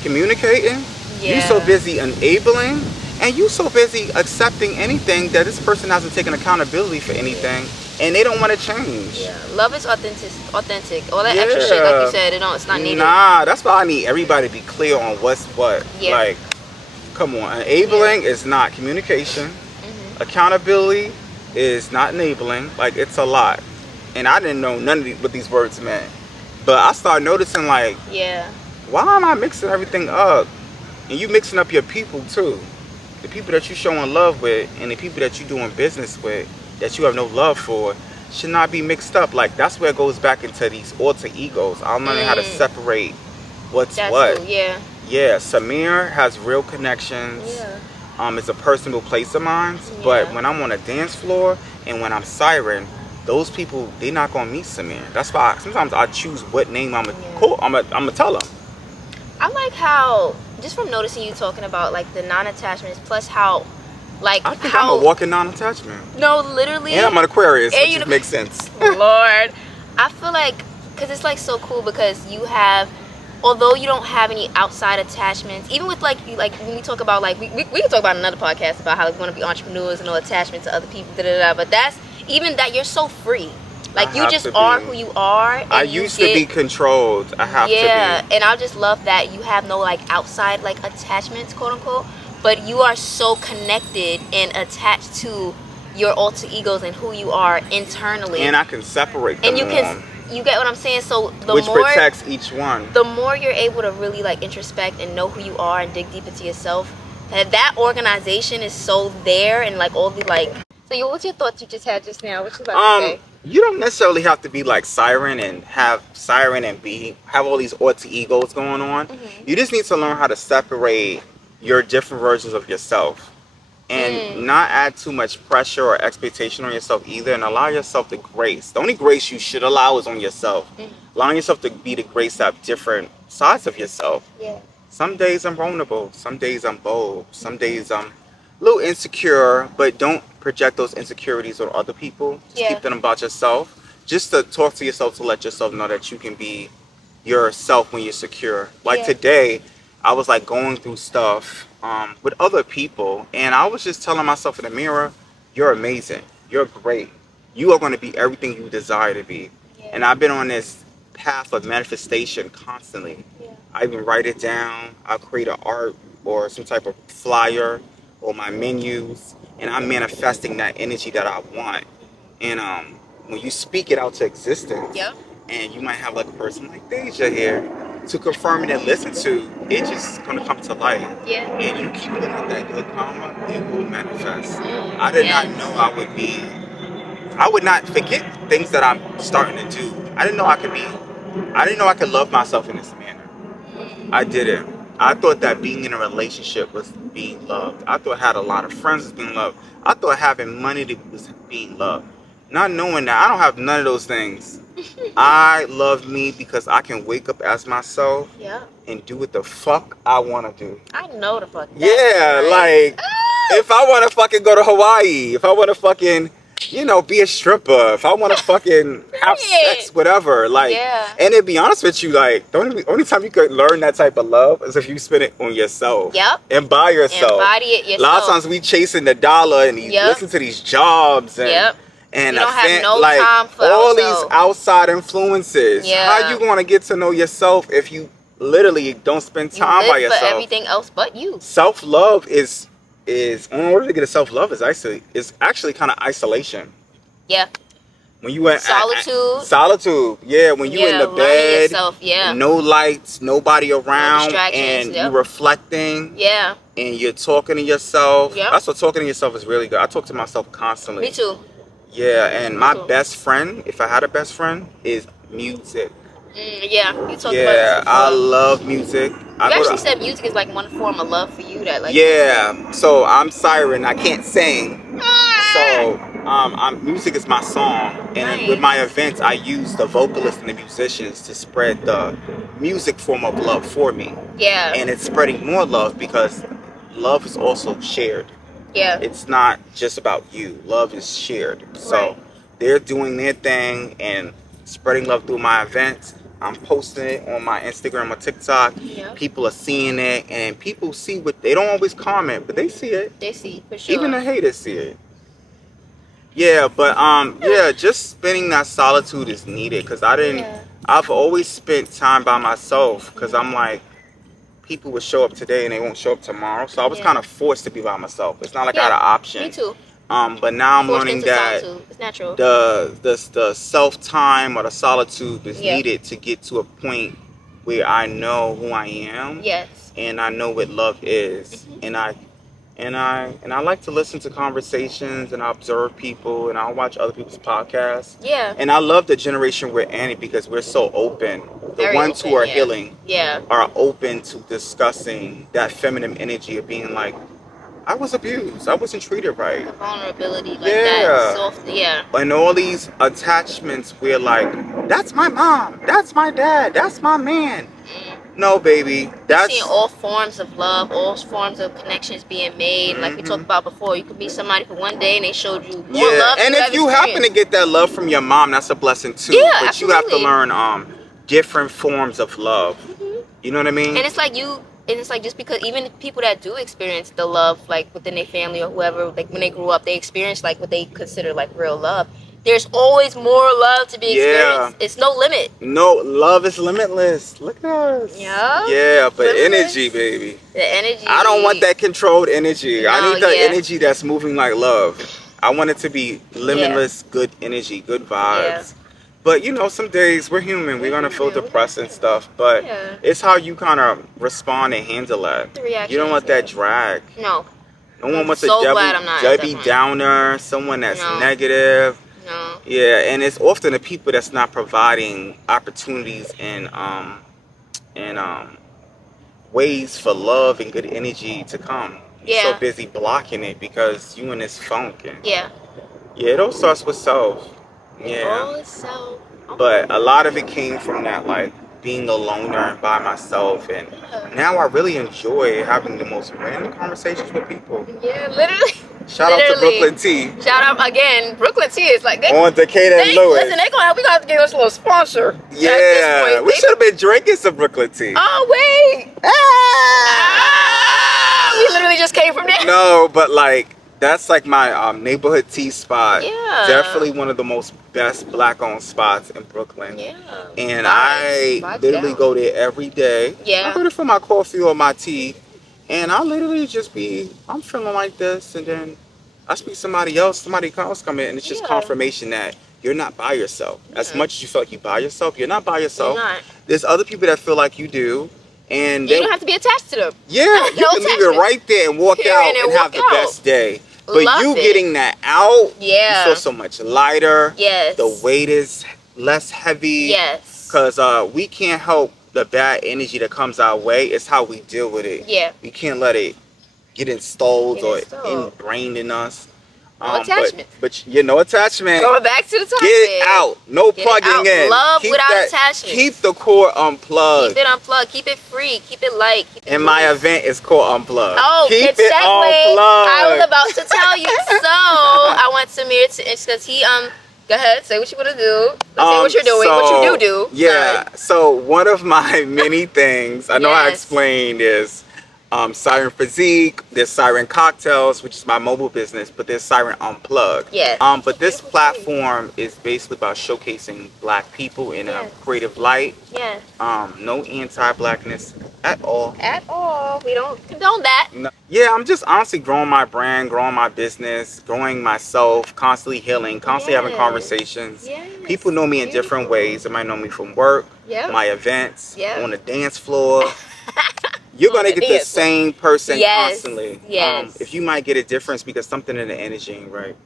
communicating. You so busy enabling. And you so busy accepting anything that this person hasn't taken accountability for anything, and they don't want to change. Yeah, love is authentic. All that extra shit, like you said, it's not needed. Nah, that's why I need everybody to be clear on what's what. Yeah. Like, come on, enabling is not communication. Accountability is not enabling. Like, it's a lot, and I didn't know none of what these words meant, but I started noticing like, why am I mixing everything up? And you mixing up your people too. The people that you showing love with and the people that you doing business with that you have no love for should not be mixed up. Like, that's where it goes back into these alter egos. I'm learning how to separate what's what. Cool. Yeah, Samir has real connections. It's a personal place of mine. But when I'm on a dance floor and when I'm Siren, those people, they not gonna meet Samir. That's why sometimes I choose what name I'm gonna tell them. I like how, just from noticing you talking about like the non-attachments, plus how, like, I think I'm a walking non-attachment. No, literally. And I'm an Aquarius, which makes sense. Lord, I feel like, because it's like so cool because you have, although you don't have any outside attachments, even with like when we talk about like, we can talk about another podcast about how we want to be entrepreneurs and no attachment to other people, but that's, even that you're so free. Like, you just are who you are. I used to be controlled. I have to be. Yeah, and I just love that you have no, like, outside, like, attachments, quote unquote. But you are so connected and attached to your alter egos and who you are internally. And I can separate them. And you get what I'm saying? So which protects each one. The more you're able to really, like, introspect and know who you are and dig deep into yourself, that organization is so there and, like, all the, like... So what's your thoughts you just had just now? What you about to say? You don't necessarily have to be like Siren and have all these alter egos going on. You just need to learn how to separate your different versions of yourself and not add too much pressure or expectation on yourself either, and allow yourself the grace. The only grace you should allow is on yourself. Allowing yourself to be the grace of different sides of yourself. Some days I'm vulnerable, some days I'm bold, some days I'm a little insecure, but don't project those insecurities on other people. Just keep them about yourself. Just to talk to yourself, to let yourself know that you can be yourself when you're secure. Like today, I was like going through stuff with other people, and I was just telling myself in the mirror, you're amazing. You're great. You are going to be everything you desire to be. And I've been on this path of manifestation constantly. I even write it down. I'll create an art or some type of flyer or my menus, and I'm manifesting that energy that I want. And when you speak it out to existence, and you might have like a person like Deja here to confirm it and listen to, it's just gonna come to light. And you keep putting out that good karma, it will manifest. I did not know I would not forget things that I'm starting to do. I didn't know I could love myself in this manner. I didn't. I thought that being in a relationship was being loved. I thought I had a lot of friends was being loved. I thought having money was being loved. Not knowing that I don't have none of those things. I love me because I can wake up as myself and do what the fuck I want to do. I know the fuck. Yeah, right. like if I want to fucking go to Hawaii, if I want to fucking, be a stripper, if I want to fucking have sex, whatever, like, and to be honest with you, like, the only time you could learn that type of love is if you spend it on yourself. And by yourself. Embody it yourself. A lot of times we chasing the dollar and listen to these jobs and and you don't have no like time for all ourselves. These outside influences. How you going to get to know yourself if you literally don't spend time by yourself? For everything else but you. Self-love is in order to get a self-love is actually kind of isolation. When you in solitude, when you in the bed, yourself, no lights, nobody around, and you reflecting, and you're talking to yourself. That's what talking to yourself is really good. I talk to myself constantly. Me too. Yeah, and my best friend, if I had a best friend, is music. You talked about this before. I love music. You actually said music is like one form of love for you. So I'm Siren. I can't sing. So music is my song, and with my events, I use the vocalists and the musicians to spread the music form of love for me. And it's spreading more love because love is also shared. It's not just about you. Love is shared. So they're doing their thing and spreading love through my events. I'm posting it on my Instagram or TikTok. People are seeing it, and people see what they don't always comment, but they see it. They see, for sure. Even the haters see it. But just spending that solitude is needed because I've always spent time by myself because I'm like, people would show up today and they won't show up tomorrow. So I was kind of forced to be by myself. It's not like I had an option. Me too. But now I'm learning that it's natural. the self-time or the solitude is needed to get to a point where I know who I am. And I know what love is. And I like to listen to conversations and I observe people and I watch other people's podcasts. And I love the generation we're in because we're so open. The ones who are healing are open to discussing that feminine energy of being like, I was abused. I wasn't treated right. The vulnerability, that soft, And all these attachments, we're like, that's my mom, that's my dad, that's my man. No, baby. That's seeing all forms of love, all forms of connections being made. Like we talked about before, you could meet somebody for one day and they showed you more love. And if you happen to get that love from your mom, that's a blessing too. But absolutely. You have to learn different forms of love. You know what I mean? And it's like just because even people that do experience the love, like within their family or whoever, like when they grew up, they experience like what they consider like real love. There's always more love to be experienced. It's no limit. No, love is limitless. Look at us. But energy, baby. The energy. I don't want that controlled energy. No, I need the energy that's moving like love. I want it to be limitless, good energy, good vibes. But some days we're human. We're gonna feel depressed and stuff. But it's how you kind of respond and handle that. The reaction. You don't want that drag. No. No one wants a Debbie Downer, someone that's negative. No. And it's often the people that's not providing opportunities and ways for love and good energy to come. You're so busy blocking it because you in this funk. And it all starts with self. Self. But a lot of it came from that, like being a loner by myself, and now I really enjoy having the most random conversations with people. Literally. Shout out to Brooklyn T. Shout out again. Brooklyn T is like on Decatur and Lewis. Listen, we gonna have to give us a little sponsor. We should have been drinking some Brooklyn T. Oh wait. We literally just came from there. No, but like that's like my neighborhood tea spot. Definitely one of the most best black-owned spots in Brooklyn. And I literally go there every day. I go there for my coffee or my tea. And I literally just I'm feeling like this. And then I speak to somebody else come in. And it's just confirmation that you're not by yourself. As much as you feel like you're by yourself, you're not by yourself. There's other people that feel like you do. And you don't have to be attached to them. You can leave it right there and walk out and have the best day. But getting that out, you feel so much lighter. The weight is less heavy. Because we can't help the bad energy that comes our way. It's how we deal with it. Yeah. We can't let it get installed or ingrained in us. No attachment. But no attachment. Going back to the topic. Get it out. No plugging in. Love without attachment. Keep the core unplugged. Keep it unplugged. Keep it free. Keep it light. Keep it and my event is called Unplugged. Oh, keep it unplugged. I was about to tell you. So I want Samir to, because he go ahead, say what you want to do. Say what you're doing. What you do. Yeah. So one of my many things I know I explained is Siren Physique, there's Siren Cocktails, which is my mobile business, but there's Siren Unplugged. Yes. But this platform is basically about showcasing Black people in a creative light. Yeah. No anti-Blackness at all. At all. We don't condone that. No. Yeah, I'm just honestly growing my brand, growing my business, growing myself, constantly healing, constantly having conversations. Yes. People know me in different ways. They might know me from work, my events, on the dance floor. You're going to get the same person constantly. Yes. If you might get a difference because something in the energy ain't right.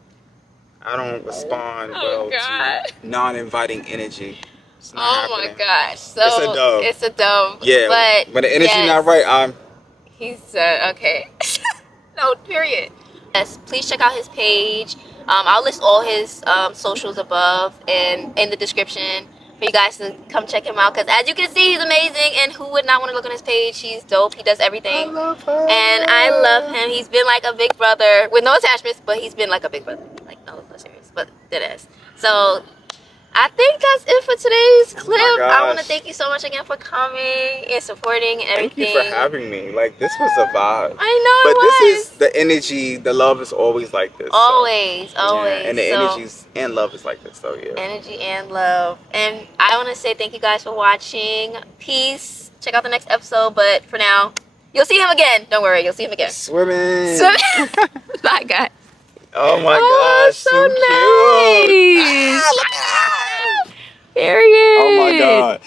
I don't respond well to non-inviting energy. It's not happening. My gosh. So it's a dub. Yeah. But the energy not right, He's okay. No, period. Yes, please check out his page. I'll list all his socials above and in the description for you guys to come check him out, because as you can see, he's amazing, and who would not want to look on his page? He's dope. He does everything. I love him. And I love him. He's been like a big brother with no attachments, but he's been like a big brother. Like, no serious, but it is. So I think that's it for today's clip. I want to thank you so much again for coming and supporting and everything. Thank you for having me. Like, this was a vibe. I know. But this is the energy, the love is always like this. Always. Yeah. And the energies and love is like this, so yeah. Energy and love. And I want to say thank you guys for watching. Peace. Check out the next episode, but for now, you'll see him again. Don't worry, you'll see him again. Swimming. Bye, guys. Oh my gosh, so nice. cute. Period. Oh my God.